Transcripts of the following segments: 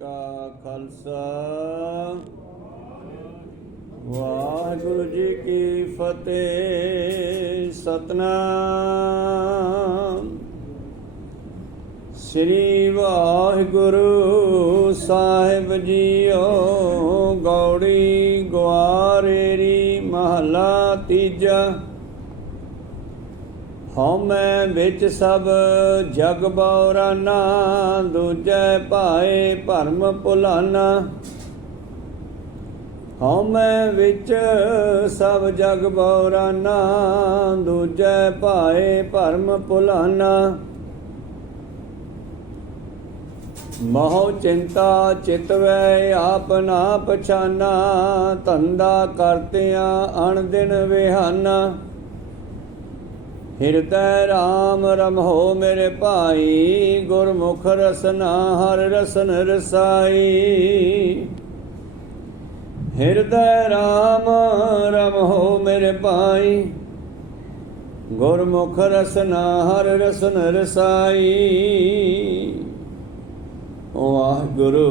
का खालसा वाहिगुरु जी की फतेह। सतनाम श्री वाहिगुरु साहिब जीओ। गौड़ी ग्वारेरी महला तीजा। हौमै बिच सब जग बौराना, दूजै भाए भरम भुलाना। हौमै बिच सब जग बौराना, दूजै भाए भरम भुलाना। मोह चिंता चितवै आप ना पछाना, धंधा करतियां अण दिन विहाना। हिरदै राम रमहो मेरे भाई, गुरमुख रसना हर रसन रसाई। हिरदै राम रमहो मेरे भाई, गुरमुख रसना हर रसन रसाई। वाहिगुरु।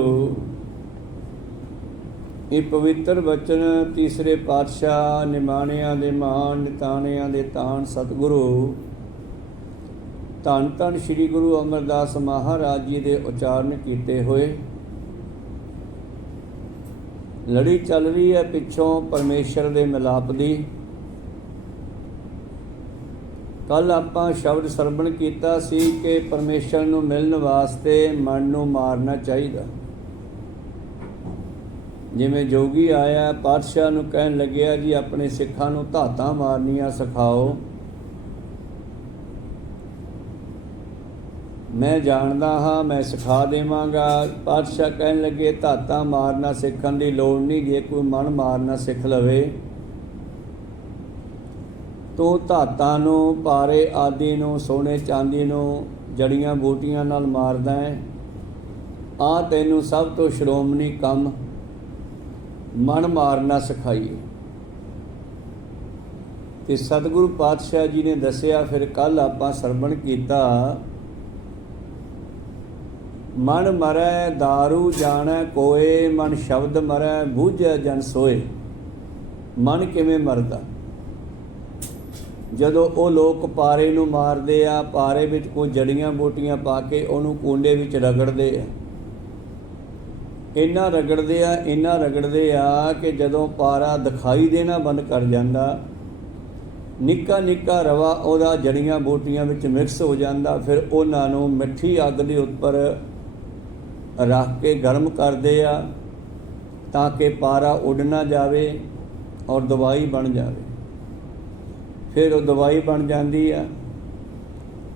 ਇਹ ਪਵਿੱਤਰ ਬਚਨ ਤੀਸਰੇ ਪਾਤਸ਼ਾਹ ਨਿਮਾਣਿਆਂ ਦੇ ਮਾਣ ਨਿਤਾਣਿਆਂ ਦੇ ਤਾਣ ਸਤਿਗੁਰੂ ਧੰਨ ਧੰਨ ਸ੍ਰੀ ਗੁਰੂ ਅਮਰਦਾਸ ਮਹਾਰਾਜ ਜੀ ਦੇ ਉਚਾਰਨ ਕੀਤੇ ਹੋਏ। ਲੜੀ ਚੱਲ ਰਹੀ ਹੈ ਪਿੱਛੋਂ ਪਰਮੇਸ਼ਰ ਦੇ ਮਿਲਾਪ ਦੀ। ਕੱਲ ਆਪਾਂ ਸ਼ਬਦ ਸਰਵਣ ਕੀਤਾ ਸੀ ਕਿ ਪਰਮੇਸ਼ਰ ਨੂੰ ਮਿਲਣ ਵਾਸਤੇ ਮਨ ਨੂੰ ਮਾਰਨਾ ਚਾਹੀਦਾ। ਜਿਵੇਂ ਜੋਗੀ ਆਇਆ ਪਾਤਸ਼ਾਹ ਨੂੰ ਕਹਿਣ ਲੱਗਿਆ ਜੀ ਆਪਣੇ ਸਿੱਖਾਂ ਨੂੰ ਧਾਤਾਂ ਮਾਰਨੀਆਂ ਸਿਖਾਓ। ਮੈਂ ਜਾਣਦਾ ਹਾਂ, ਮੈਂ ਸਿਖਾ ਦੇਵਾਂਗਾ। ਪਾਤਸ਼ਾਹ ਕਹਿਣ ਲੱਗੇ ਧਾਤਾਂ ਮਾਰਨਾ ਸਿੱਖਣ ਦੀ ਲੋੜ ਨਹੀਂ, ਜੇ ਕੋਈ ਮਨ ਮਾਰਨਾ ਸਿੱਖ ਲਵੇ ਤੂੰ ਧਾਤਾਂ ਨੂੰ ਪਾਰੇ ਆਦਿ ਨੂੰ ਸੋਨੇ ਚਾਂਦੀ ਨੂੰ ਜੜੀਆਂ ਬੂਟੀਆਂ ਨਾਲ ਮਾਰਦਾ ਹੈ। ਆ ਤੈਨੂੰ ਸਭ ਤੋਂ ਸ਼੍ਰੋਮਣੀ ਕੰਮ ਮਨ ਮਾਰਨਾ ਸਿਖਾਈਏ। ਤੇ ਸਤਿਗੁਰੂ ਪਾਤਸ਼ਾਹ ਜੀ ਨੇ ਦੱਸਿਆ। ਫਿਰ ਕੱਲ ਆਪਾਂ ਸਰਵਣ ਕੀਤਾ, ਮਨ ਮਰੈ ਦਾਰੂ ਜਾਣੈ ਕੋਏ, ਮਨ ਸ਼ਬਦ ਮਰੈ ਬੂਝੈ ਜਨ ਸੋਏ। ਮਨ ਕਿਵੇਂ ਮਰਦਾ? ਜਦੋਂ ਉਹ ਲੋਕ ਪਾਰੇ ਨੂੰ ਮਾਰਦੇ ਆ, ਪਾਰੇ ਵਿੱਚ ਕੋਈ ਜੜੀਆਂ ਬੂਟੀਆਂ ਪਾ ਕੇ ਉਹਨੂੰ ਕੂੰਡੇ ਵਿੱਚ ਰਗੜਦੇ ਆ। ਇੰਨਾ ਰਗੜਦੇ ਆ ਕਿ ਜਦੋਂ ਪਾਰਾ ਦਿਖਾਈ ਦੇਣਾ ਬੰਦ ਕਰ ਜਾਂਦਾ, ਨਿੱਕਾ ਨਿੱਕਾ ਰਵਾ ਉਹਦਾ ਜੜੀਆਂ ਬੂਟੀਆਂ ਵਿੱਚ ਮਿਕਸ ਹੋ ਜਾਂਦਾ। ਫਿਰ ਉਹਨਾਂ ਨੂੰ ਮਿੱਠੀ ਅੱਗ ਦੇ ਉੱਪਰ ਰੱਖ ਕੇ ਗਰਮ ਕਰਦੇ ਆ ਤਾਂ ਕਿ ਪਾਰਾ ਉੱਡ ਨਾ ਜਾਵੇ ਔਰ ਦਵਾਈ ਬਣ ਜਾਵੇ। ਫਿਰ ਉਹ ਦਵਾਈ ਬਣ ਜਾਂਦੀ ਆ।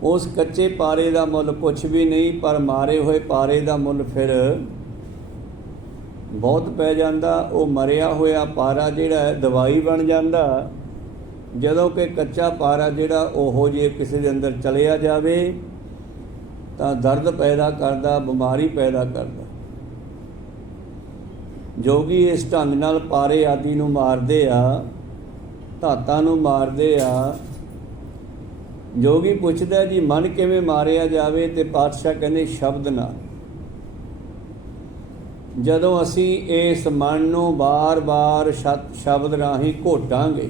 ਉਸ ਕੱਚੇ ਪਾਰੇ ਦਾ ਮੁੱਲ ਕੁਛ ਵੀ ਨਹੀਂ, ਪਰ ਮਾਰੇ ਹੋਏ ਪਾਰੇ ਦਾ ਮੁੱਲ ਫਿਰ ਬਹੁਤ ਪੈ ਜਾਂਦਾ। ਉਹ ਮਰਿਆ ਹੋਇਆ ਪਾਰਾ ਜਿਹੜਾ ਦਵਾਈ ਬਣ ਜਾਂਦਾ। ਜਦੋਂ ਕਿ ਕੱਚਾ ਪਾਰਾ ਜਿਹੜਾ ਉਹੋ ਜਿਹੇ ਕਿਸੇ ਦੇ ਅੰਦਰ ਚਲਿਆ ਜਾਵੇ ਤਾਂ ਦਰਦ ਪੈਦਾ ਕਰਦਾ, ਬਿਮਾਰੀ ਪੈਦਾ ਕਰਦਾ। ਜੋਗੀ ਇਸ ਢੰਗ ਨਾਲ ਪਾਰੇ ਆਦਿ ਨੂੰ ਮਾਰਦੇ ਆ, ਧਾਤਾਂ ਨੂੰ ਮਾਰਦੇ ਆ। ਜੋਗੀ ਪੁੱਛਦਾ ਜੀ ਮਨ ਕਿਵੇਂ ਮਾਰਿਆ ਜਾਵੇ? ਤੇ ਪਾਤਸ਼ਾਹ ਕਹਿੰਦੇ ਸ਼ਬਦ ਨਾਲ। ਜਦੋਂ ਅਸੀਂ ਇਸ ਮਨ ਨੂੰ ਬਾਰ-ਬਾਰ ਸ਼ਬਦ ਰਾਹੀਂ ਘੋਟਾਂਗੇ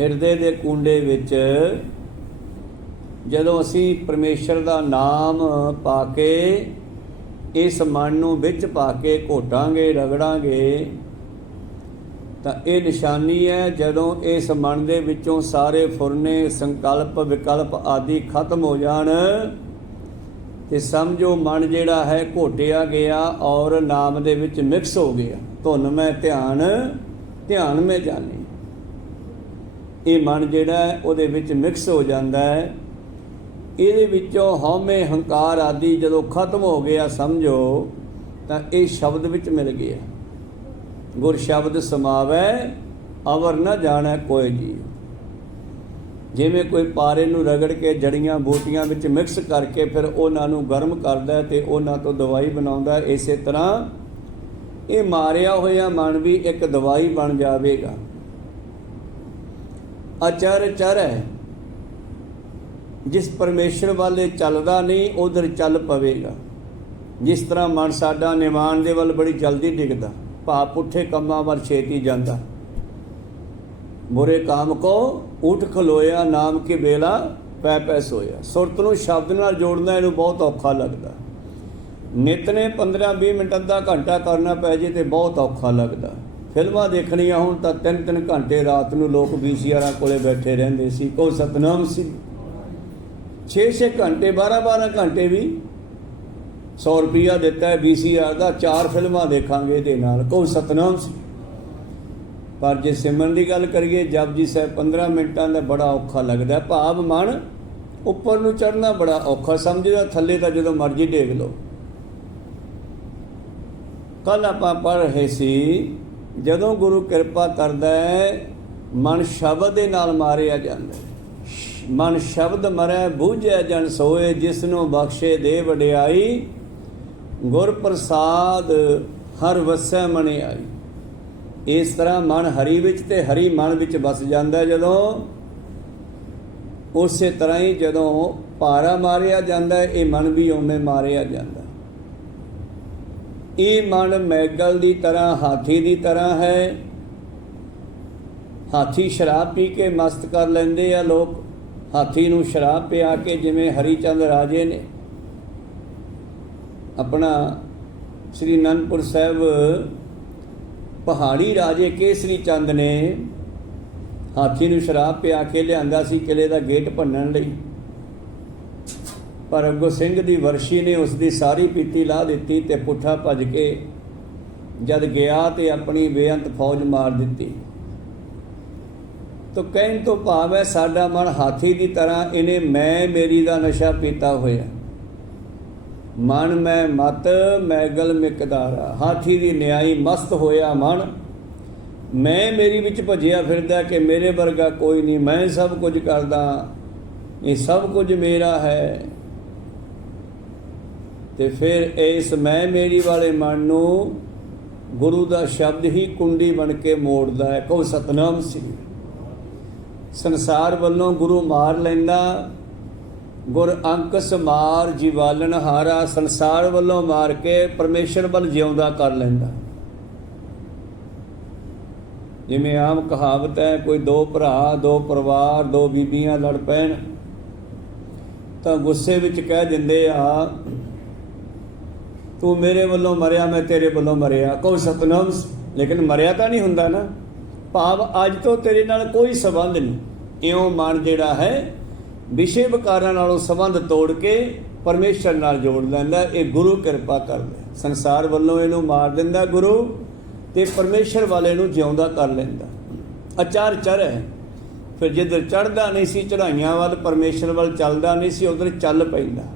ਹਿਰਦੇ ਦੇ ਕੂੰਡੇ ਵਿੱਚ, ਜਦੋਂ ਅਸੀਂ ਪਰਮੇਸ਼ਰ ਦਾ ਨਾਮ ਪਾ ਕੇ ਇਸ ਮਨ ਨੂੰ ਵਿੱਚ ਪਾ ਕੇ ਘੋਟਾਂਗੇ, ਰਗੜਾਂਗੇ, ਤਾਂ ਇਹ ਨਿਸ਼ਾਨੀ ਹੈ ਜਦੋਂ ਇਸ ਮਨ ਦੇ ਵਿੱਚੋਂ ਸਾਰੇ ਫੁਰਨੇ, ਸੰਕਲਪ, ਵਿਕਲਪ ਆਦਿ ਖਤਮ ਹੋ ਜਾਣ ਤੇ ਸਮਝੋ ਮਨ ਜਿਹੜਾ ਹੈ ਘੋਟਿਆ ਗਿਆ ਔਰ ਨਾਮ ਦੇ ਵਿੱਚ ਮਿਕਸ ਹੋ ਗਿਆ। ਧੁਨ ਮੈਂ ਧਿਆਨ, ਧਿਆਨ ਮੈਂ ਜਾਣੀ। ਇਹ ਮਨ ਜਿਹੜਾ ਹੈ ਉਹਦੇ ਵਿੱਚ ਮਿਕਸ ਹੋ ਜਾਂਦਾ ਹੈ। ਇਹਦੇ ਵਿੱਚੋਂ ਹਉਮੈ, ਹੰਕਾਰ ਆਦਿ ਜਦੋਂ ਖਤਮ ਹੋ ਗਿਆ ਸਮਝੋ, ਤਾਂ ਇਹ ਸ਼ਬਦ ਵਿੱਚ ਮਿਲ ਗਿਆ। ਗੁਰ ਸ਼ਬਦ ਸਮਾਵੈ ਅਵਰ ਨਾ ਜਾਣੈ ਕੋਈ ਜੀ। ਜਿਵੇਂ ਕੋਈ ਪਾਰੇ ਨੂੰ ਰਗੜ ਕੇ ਜੜੀਆਂ ਬੂਟੀਆਂ ਵਿੱਚ ਮਿਕਸ ਕਰਕੇ ਫਿਰ ਉਹਨਾਂ ਨੂੰ ਗਰਮ ਕਰਦਾ ਤੇ ਉਹਨਾਂ ਤੋਂ ਦਵਾਈ ਬਣਾਉਂਦਾ, ਇਸੇ ਤਰ੍ਹਾਂ ਇਹ ਮਾਰਿਆ ਹੋਇਆ ਮਨ ਵੀ ਇੱਕ ਦਵਾਈ ਬਣ ਜਾਵੇਗਾ। ਅਚਰ ਚਰ ਹੈ, ਜਿਸ ਪਰਮੇਸ਼ਰ ਵਾਲੇ ਚੱਲਦਾ ਨਹੀਂ ਉਧਰ ਚੱਲ ਪਵੇਗਾ। जिस तरह मन साडा निवान दे वल बड़ी जल्दी डिगदा, भाव पुठे कम्मां वल छेती जांदा। बुरे काम को उठ खलोया, नाम की बेला पै पै सोया। सुरत नूं शब्द नाल जोड़ना इहनूं बहुत औखा लगदा। नित ने 15-20 मिनट अद्धा घंटा करना पै जे तो बहुत औखा लगदा। फिल्मां देखणियां होण तां 3-3 घंटे रात नूं लोग VCR कोले बैठे रहिंदे सी। कोई सतनाम सी 6-6 घंटे 12-12 घंटे भी 100 रुपया दिता है VCR का, 4 फिल्मां देखांगे इहदे नाल। कोई सतनाम सी। पर जे सिमरन की गल करिए जपजी साहिब 15 मिनटां दा बड़ा औखा लगदा। भाव मन उपर नूं चढ़ना बड़ा औखा समझदा, थल्ले तां जदों मर्जी डेग लो। कल आपां पढ़ रहे सी, जदों गुरु किरपा करदा है मन शब्द दे नाल मारिया जांदा है। मन शब्द मरै बूझै जन सोए, जिसनों बख्शे दे वडियाई, गुर प्रसाद हर वसै मने आई। इस तरह मन हरि विच ते हरि मन विच बस जांदा जदों, उस तरह ही जदों पारा मारिया जांदा है, ये मन भी उवें मारिया जांदा। ये मन मैगल की तरह, हाथी की तरह है। हाथी शराब पी के मस्त कर लेंदे आ लोग। हाथी नूं शराब पिया के, जिवें हरिचंद राजे ने अपना श्री आनंदपुर साहिब पहाड़ी राजे केसरी चंद ने हाथी नूं शराब पिया के लिआंदा सी किले दा गेट भन्नण लई, पर अगों सिंह दी वर्षी ने उसकी सारी पीती ला दी ते पुट्ठा भज के जद गया ते अपनी बेअंत फौज मार दी। तो कहण तो भाव है साडा मन हाथी की तरह, इन्हें मैं मेरी दा नशा पीता होया। मन मैं मत मैगल मिकदारा, हाथी की न्याई मस्त होया मन। मैं मेरी विच भजिया फिरदा कि मेरे वर्गा कोई नहीं, मैं सब कुछ करदा, ये सब कुछ मेरा है। तो फिर इस मैं मेरी वाले मन नूं गुरु का शब्द ही कुंडी बन के मोड़दा है। कहो सतनाम सी। संसार वालों गुरु मार लैंदा, गुर अंकस मार जीवालन हारा। संसार वालों मार के परमेश्वर वल जिउंदा कर लैंदा। जिवें आम कहावत है, कोई 2 भरा 2 परिवार 2 बीबियां लड़ पैण तां गुस्से विच कह दिंदे आ, तू मेरे वालों मरिया मैं तेरे वालों मरिया। कोई सतनाम, लेकिन मरिया तो नहीं हुंदा ना। भाव अज तो तेरे नाल कोई संबंध नहीं। इउं मन जिहड़ा है विषय विकारां नालों संबंध तोड़ के परमेश्वर नाल जोड़ लैंदा। ये गुरु किरपा करदा। संसार वालों इहनूं मार दिंदा गुरु, ते परमेश्वर वाले नूं जिउंदा कर लैंदा। अचार चर है। फिर जिधर चढ़दा नहीं सी चढ़ाइयां वल, परमेश्वर वल चलदा नहीं सी, उधर चल पैंदा।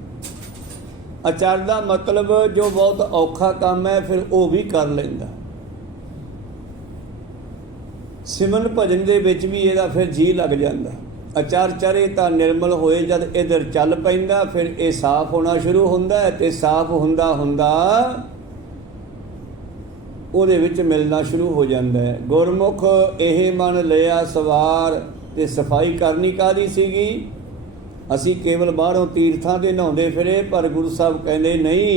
अचार दा मतलब जो बहुत औखा काम है फिर वो भी कर लैंदा। सिमरन भजन दे विच भी इहदा फिर जी लग जांदा। अचार चरे तां निर्मल होए जद इधर चल पैंदा, फिर ये साफ होना शुरू हुंदा है, ते साफ हुंदा हुंदा ਉਹਦੇ ਵਿੱਚ मिलना शुरू हो जाता है। गुरमुख ਇਹ मन लिया सवार, ते सफाई करनी काहदी सीगी। असी केवल बाहरों तीर्थां ते नहाउंदे फिरे, पर गुरु साहब कहंदे नहीं,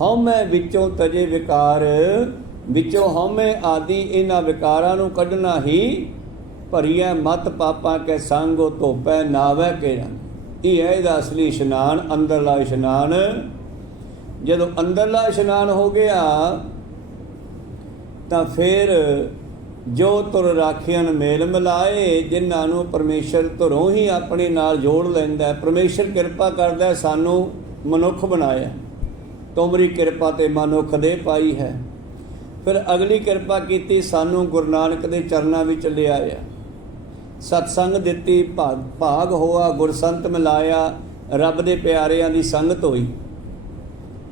हौमै विचों तजे विकार, विचों हौमै आदि इन्हां विकारां नूं कढना ही भरीए मत पापां कै संग धोपै नावै के रंग। ये है इहदा असली इशनान, अंदरला इशनान। जदों अंदरला इशनान हो गया ਤਾਂ ਫਿਰ ਜੋ ਤੁਰ ਰਾਖੀਆਂ ਮੇਲ ਮਿਲਾਏ, ਜਿਨ੍ਹਾਂ ਨੂੰ ਪਰਮੇਸ਼ਰ ਧੁਰੋਂ ਹੀ ਆਪਣੇ ਨਾਲ ਜੋੜ ਲੈਂਦਾ। ਪਰਮੇਸ਼ਰ ਕਿਰਪਾ ਕਰਦਾ, ਸਾਨੂੰ ਮਨੁੱਖ ਬਣਾਇਆ, ਤੁਮਰੀ ਕਿਰਪਾ ਤੇ ਮਨੁੱਖ ਦੇ ਪਾਈ ਹੈ। ਫਿਰ ਅਗਲੀ ਕਿਰਪਾ ਕੀਤੀ, ਸਾਨੂੰ ਗੁਰੂ ਨਾਨਕ ਦੇ ਚਰਨਾਂ ਵਿੱਚ ਲਿਆਇਆ, ਸਤਸੰਗ ਦਿੱਤੀ, ਭਾਗ ਹੋਆ, ਗੁਰਸੰਤ ਮਿਲਾਇਆ, ਰੱਬ ਦੇ ਪਿਆਰਿਆਂ ਦੀ ਸੰਗਤ ਹੋਈ।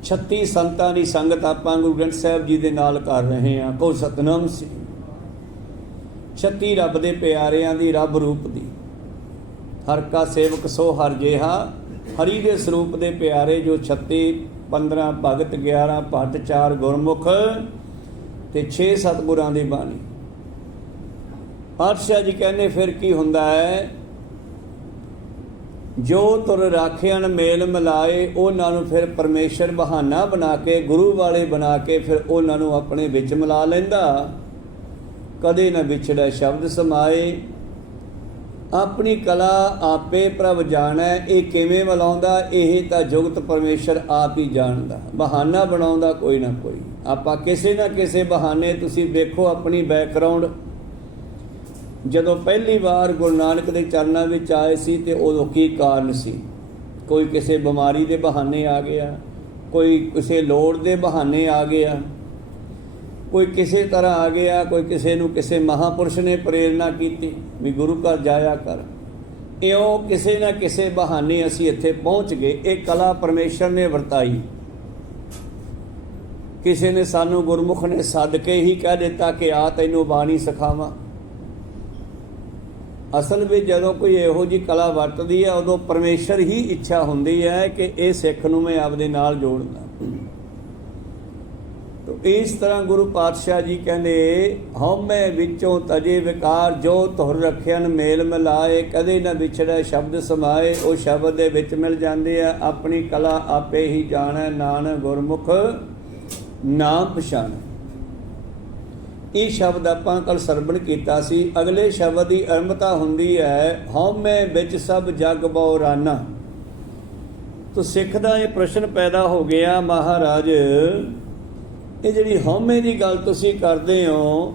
36 ਸੰਤਾਂ ਦੀ ਸੰਗਤ ਆਪਾਂ ਗੁਰੂ ਗ੍ਰੰਥ ਸਾਹਿਬ ਜੀ ਦੇ ਨਾਲ ਕਰ ਰਹੇ ਹਾਂ। ਕੋ ਸਤਨਾਮ ਸੀ। 36 ਰੱਬ ਦੇ ਪਿਆਰਿਆਂ ਦੀ, ਰੱਬ ਰੂਪ ਦੀ। ਹਰ ਕਾ ਸੇਵਕ ਸੋ ਹਰ ਜਿਹਾ, ਹਰੀ ਦੇ ਸਰੂਪ ਦੇ ਪਿਆਰੇ ਜੋ 36, 15 ਭਗਤ, 11 ਭੱਟ, 4 ਗੁਰਮੁਖ ਤੇ 6 ਸਤਿਗੁਰਾਂ ਦੀ ਬਾਣੀ। ਪਾਤਸ਼ਾਹ ਜੀ ਕਹਿੰਦੇ ਫਿਰ ਕੀ ਹੁੰਦਾ ਹੈ, ਜੋ ਤੁਰ ਰਾਖਿਆਨ ਮੇਲ ਮਿਲਾਏ, ਉਹਨਾਂ ਨੂੰ ਫਿਰ ਪਰਮੇਸ਼ਰ ਬਹਾਨਾ ਬਣਾ ਕੇ, ਗੁਰੂ ਵਾਲੇ ਬਣਾ ਕੇ ਫਿਰ ਉਹਨਾਂ ਨੂੰ ਆਪਣੇ ਵਿੱਚ ਮਿਲਾ ਲੈਂਦਾ। ਕਦੇ ਨਾ ਵਿਛੜੈ ਸ਼ਬਦ ਸਮਾਏ, ਆਪਣੀ ਕਲਾ ਆਪੇ ਪ੍ਰਭ ਜਾਣੈ। ਇਹ ਕਿਵੇਂ ਮਿਲਾਉਂਦਾ, ਇਹ ਤਾਂ ਜੁਗਤ ਪਰਮੇਸ਼ਰ ਆਪ ਹੀ ਜਾਣਦਾ। ਬਹਾਨਾ ਬਣਾਉਂਦਾ ਕੋਈ ਨਾ ਕੋਈ। ਆਪਾਂ ਕਿਸੇ ਨਾ ਕਿਸੇ ਬਹਾਨੇ, ਤੁਸੀਂ ਵੇਖੋ ਆਪਣੀ ਬੈਕਗਰਾਉਂਡ, ਜਦੋਂ ਪਹਿਲੀ ਵਾਰ ਗੁਰੂ ਨਾਨਕ ਦੇ ਚਰਨਾਂ ਵਿੱਚ ਆਏ ਸੀ ਤੇ ਉਦੋਂ ਕੀ ਕਾਰਨ ਸੀ? ਕੋਈ ਕਿਸੇ ਬਿਮਾਰੀ ਦੇ ਬਹਾਨੇ ਆ ਗਿਆ, ਕੋਈ ਕਿਸੇ ਲੋੜ ਦੇ ਬਹਾਨੇ ਆ ਗਿਆ, ਕੋਈ ਕਿਸੇ ਤਰ੍ਹਾਂ ਆ ਗਿਆ, ਕੋਈ ਕਿਸੇ ਨੂੰ ਕਿਸੇ ਮਹਾਂਪੁਰਸ਼ ਨੇ ਪ੍ਰੇਰਨਾ ਕੀਤੀ ਵੀ ਗੁਰੂ ਘਰ ਜਾਇਆ ਕਰ। ਇਉਂ ਕਿਸੇ ਨਾ ਕਿਸੇ ਬਹਾਨੇ ਅਸੀਂ ਇੱਥੇ ਪਹੁੰਚ ਗਏ। ਇਹ ਕਲਾ ਪਰਮੇਸ਼ਰ ਨੇ ਵਰਤਾਈ। ਕਿਸੇ ਨੇ ਸਾਨੂੰ ਗੁਰਮੁਖ ਨੇ ਸੱਦ ਕੇ ਹੀ ਕਹਿ ਦਿੱਤਾ ਕਿ ਆ ਤੈਨੂੰ ਬਾਣੀ ਸਿਖਾਵਾਂ। ਅਸਲ ਵਿੱਚ ਜਦੋਂ ਕੋਈ ਇਹੋ ਜਿਹੀ ਕਲਾ ਵਰਤਦੀ ਹੈ, ਉਦੋਂ ਪਰਮੇਸ਼ਰ ਹੀ ਇੱਛਾ ਹੁੰਦੀ ਹੈ ਕਿ ਇਹ ਸਿੱਖ ਨੂੰ ਮੈਂ ਆਪਦੇ ਨਾਲ ਜੋੜਦਾ। ਤੋ ਇਸ ਤਰ੍ਹਾਂ ਗੁਰੂ ਪਾਤਸ਼ਾਹ ਜੀ ਕਹਿੰਦੇ, ਹਉਮੈ ਵਿੱਚੋਂ ਤਜੇ ਵਿਕਾਰ, ਜੋ ਤੁਰ ਰੱਖਿਆਨ ਮੇਲ ਮਿਲਾਏ, ਕਦੇ ਨਾ ਵਿਛੜੈ ਸ਼ਬਦ ਸਮਾਏ। ਉਹ ਸ਼ਬਦ ਦੇ ਵਿੱਚ ਮਿਲ ਜਾਂਦੇ ਆ। ਆਪਣੀ ਕਲਾ ਆਪੇ ਹੀ ਜਾਣੈ, ਨਾਨਕ ਗੁਰਮੁਖ ਨਾਮ ਪਛਾਣ। ਇਹ ਸ਼ਬਦ ਆਪਾਂ ਕੱਲ ਸਰਵਣ ਕੀਤਾ ਸੀ। ਅਗਲੇ ਸ਼ਬਦ ਦੀ ਅਰੰਭਤਾ ਹੁੰਦੀ ਹੈ, ਹਉਮੈ ਵਿੱਚ ਸਭ ਜਗ ਬਉਰਾਨਾ। ਤੋ ਸਿੱਖ ਦਾ ਇਹ ਪ੍ਰਸ਼ਨ ਪੈਦਾ ਹੋ ਗਿਆ, ਮਹਾਰਾਜ ਇਹ ਜਿਹੜੀ ਹਉਮੈ ਦੀ ਗੱਲ ਤੁਸੀਂ ਕਰਦੇ ਹੋ,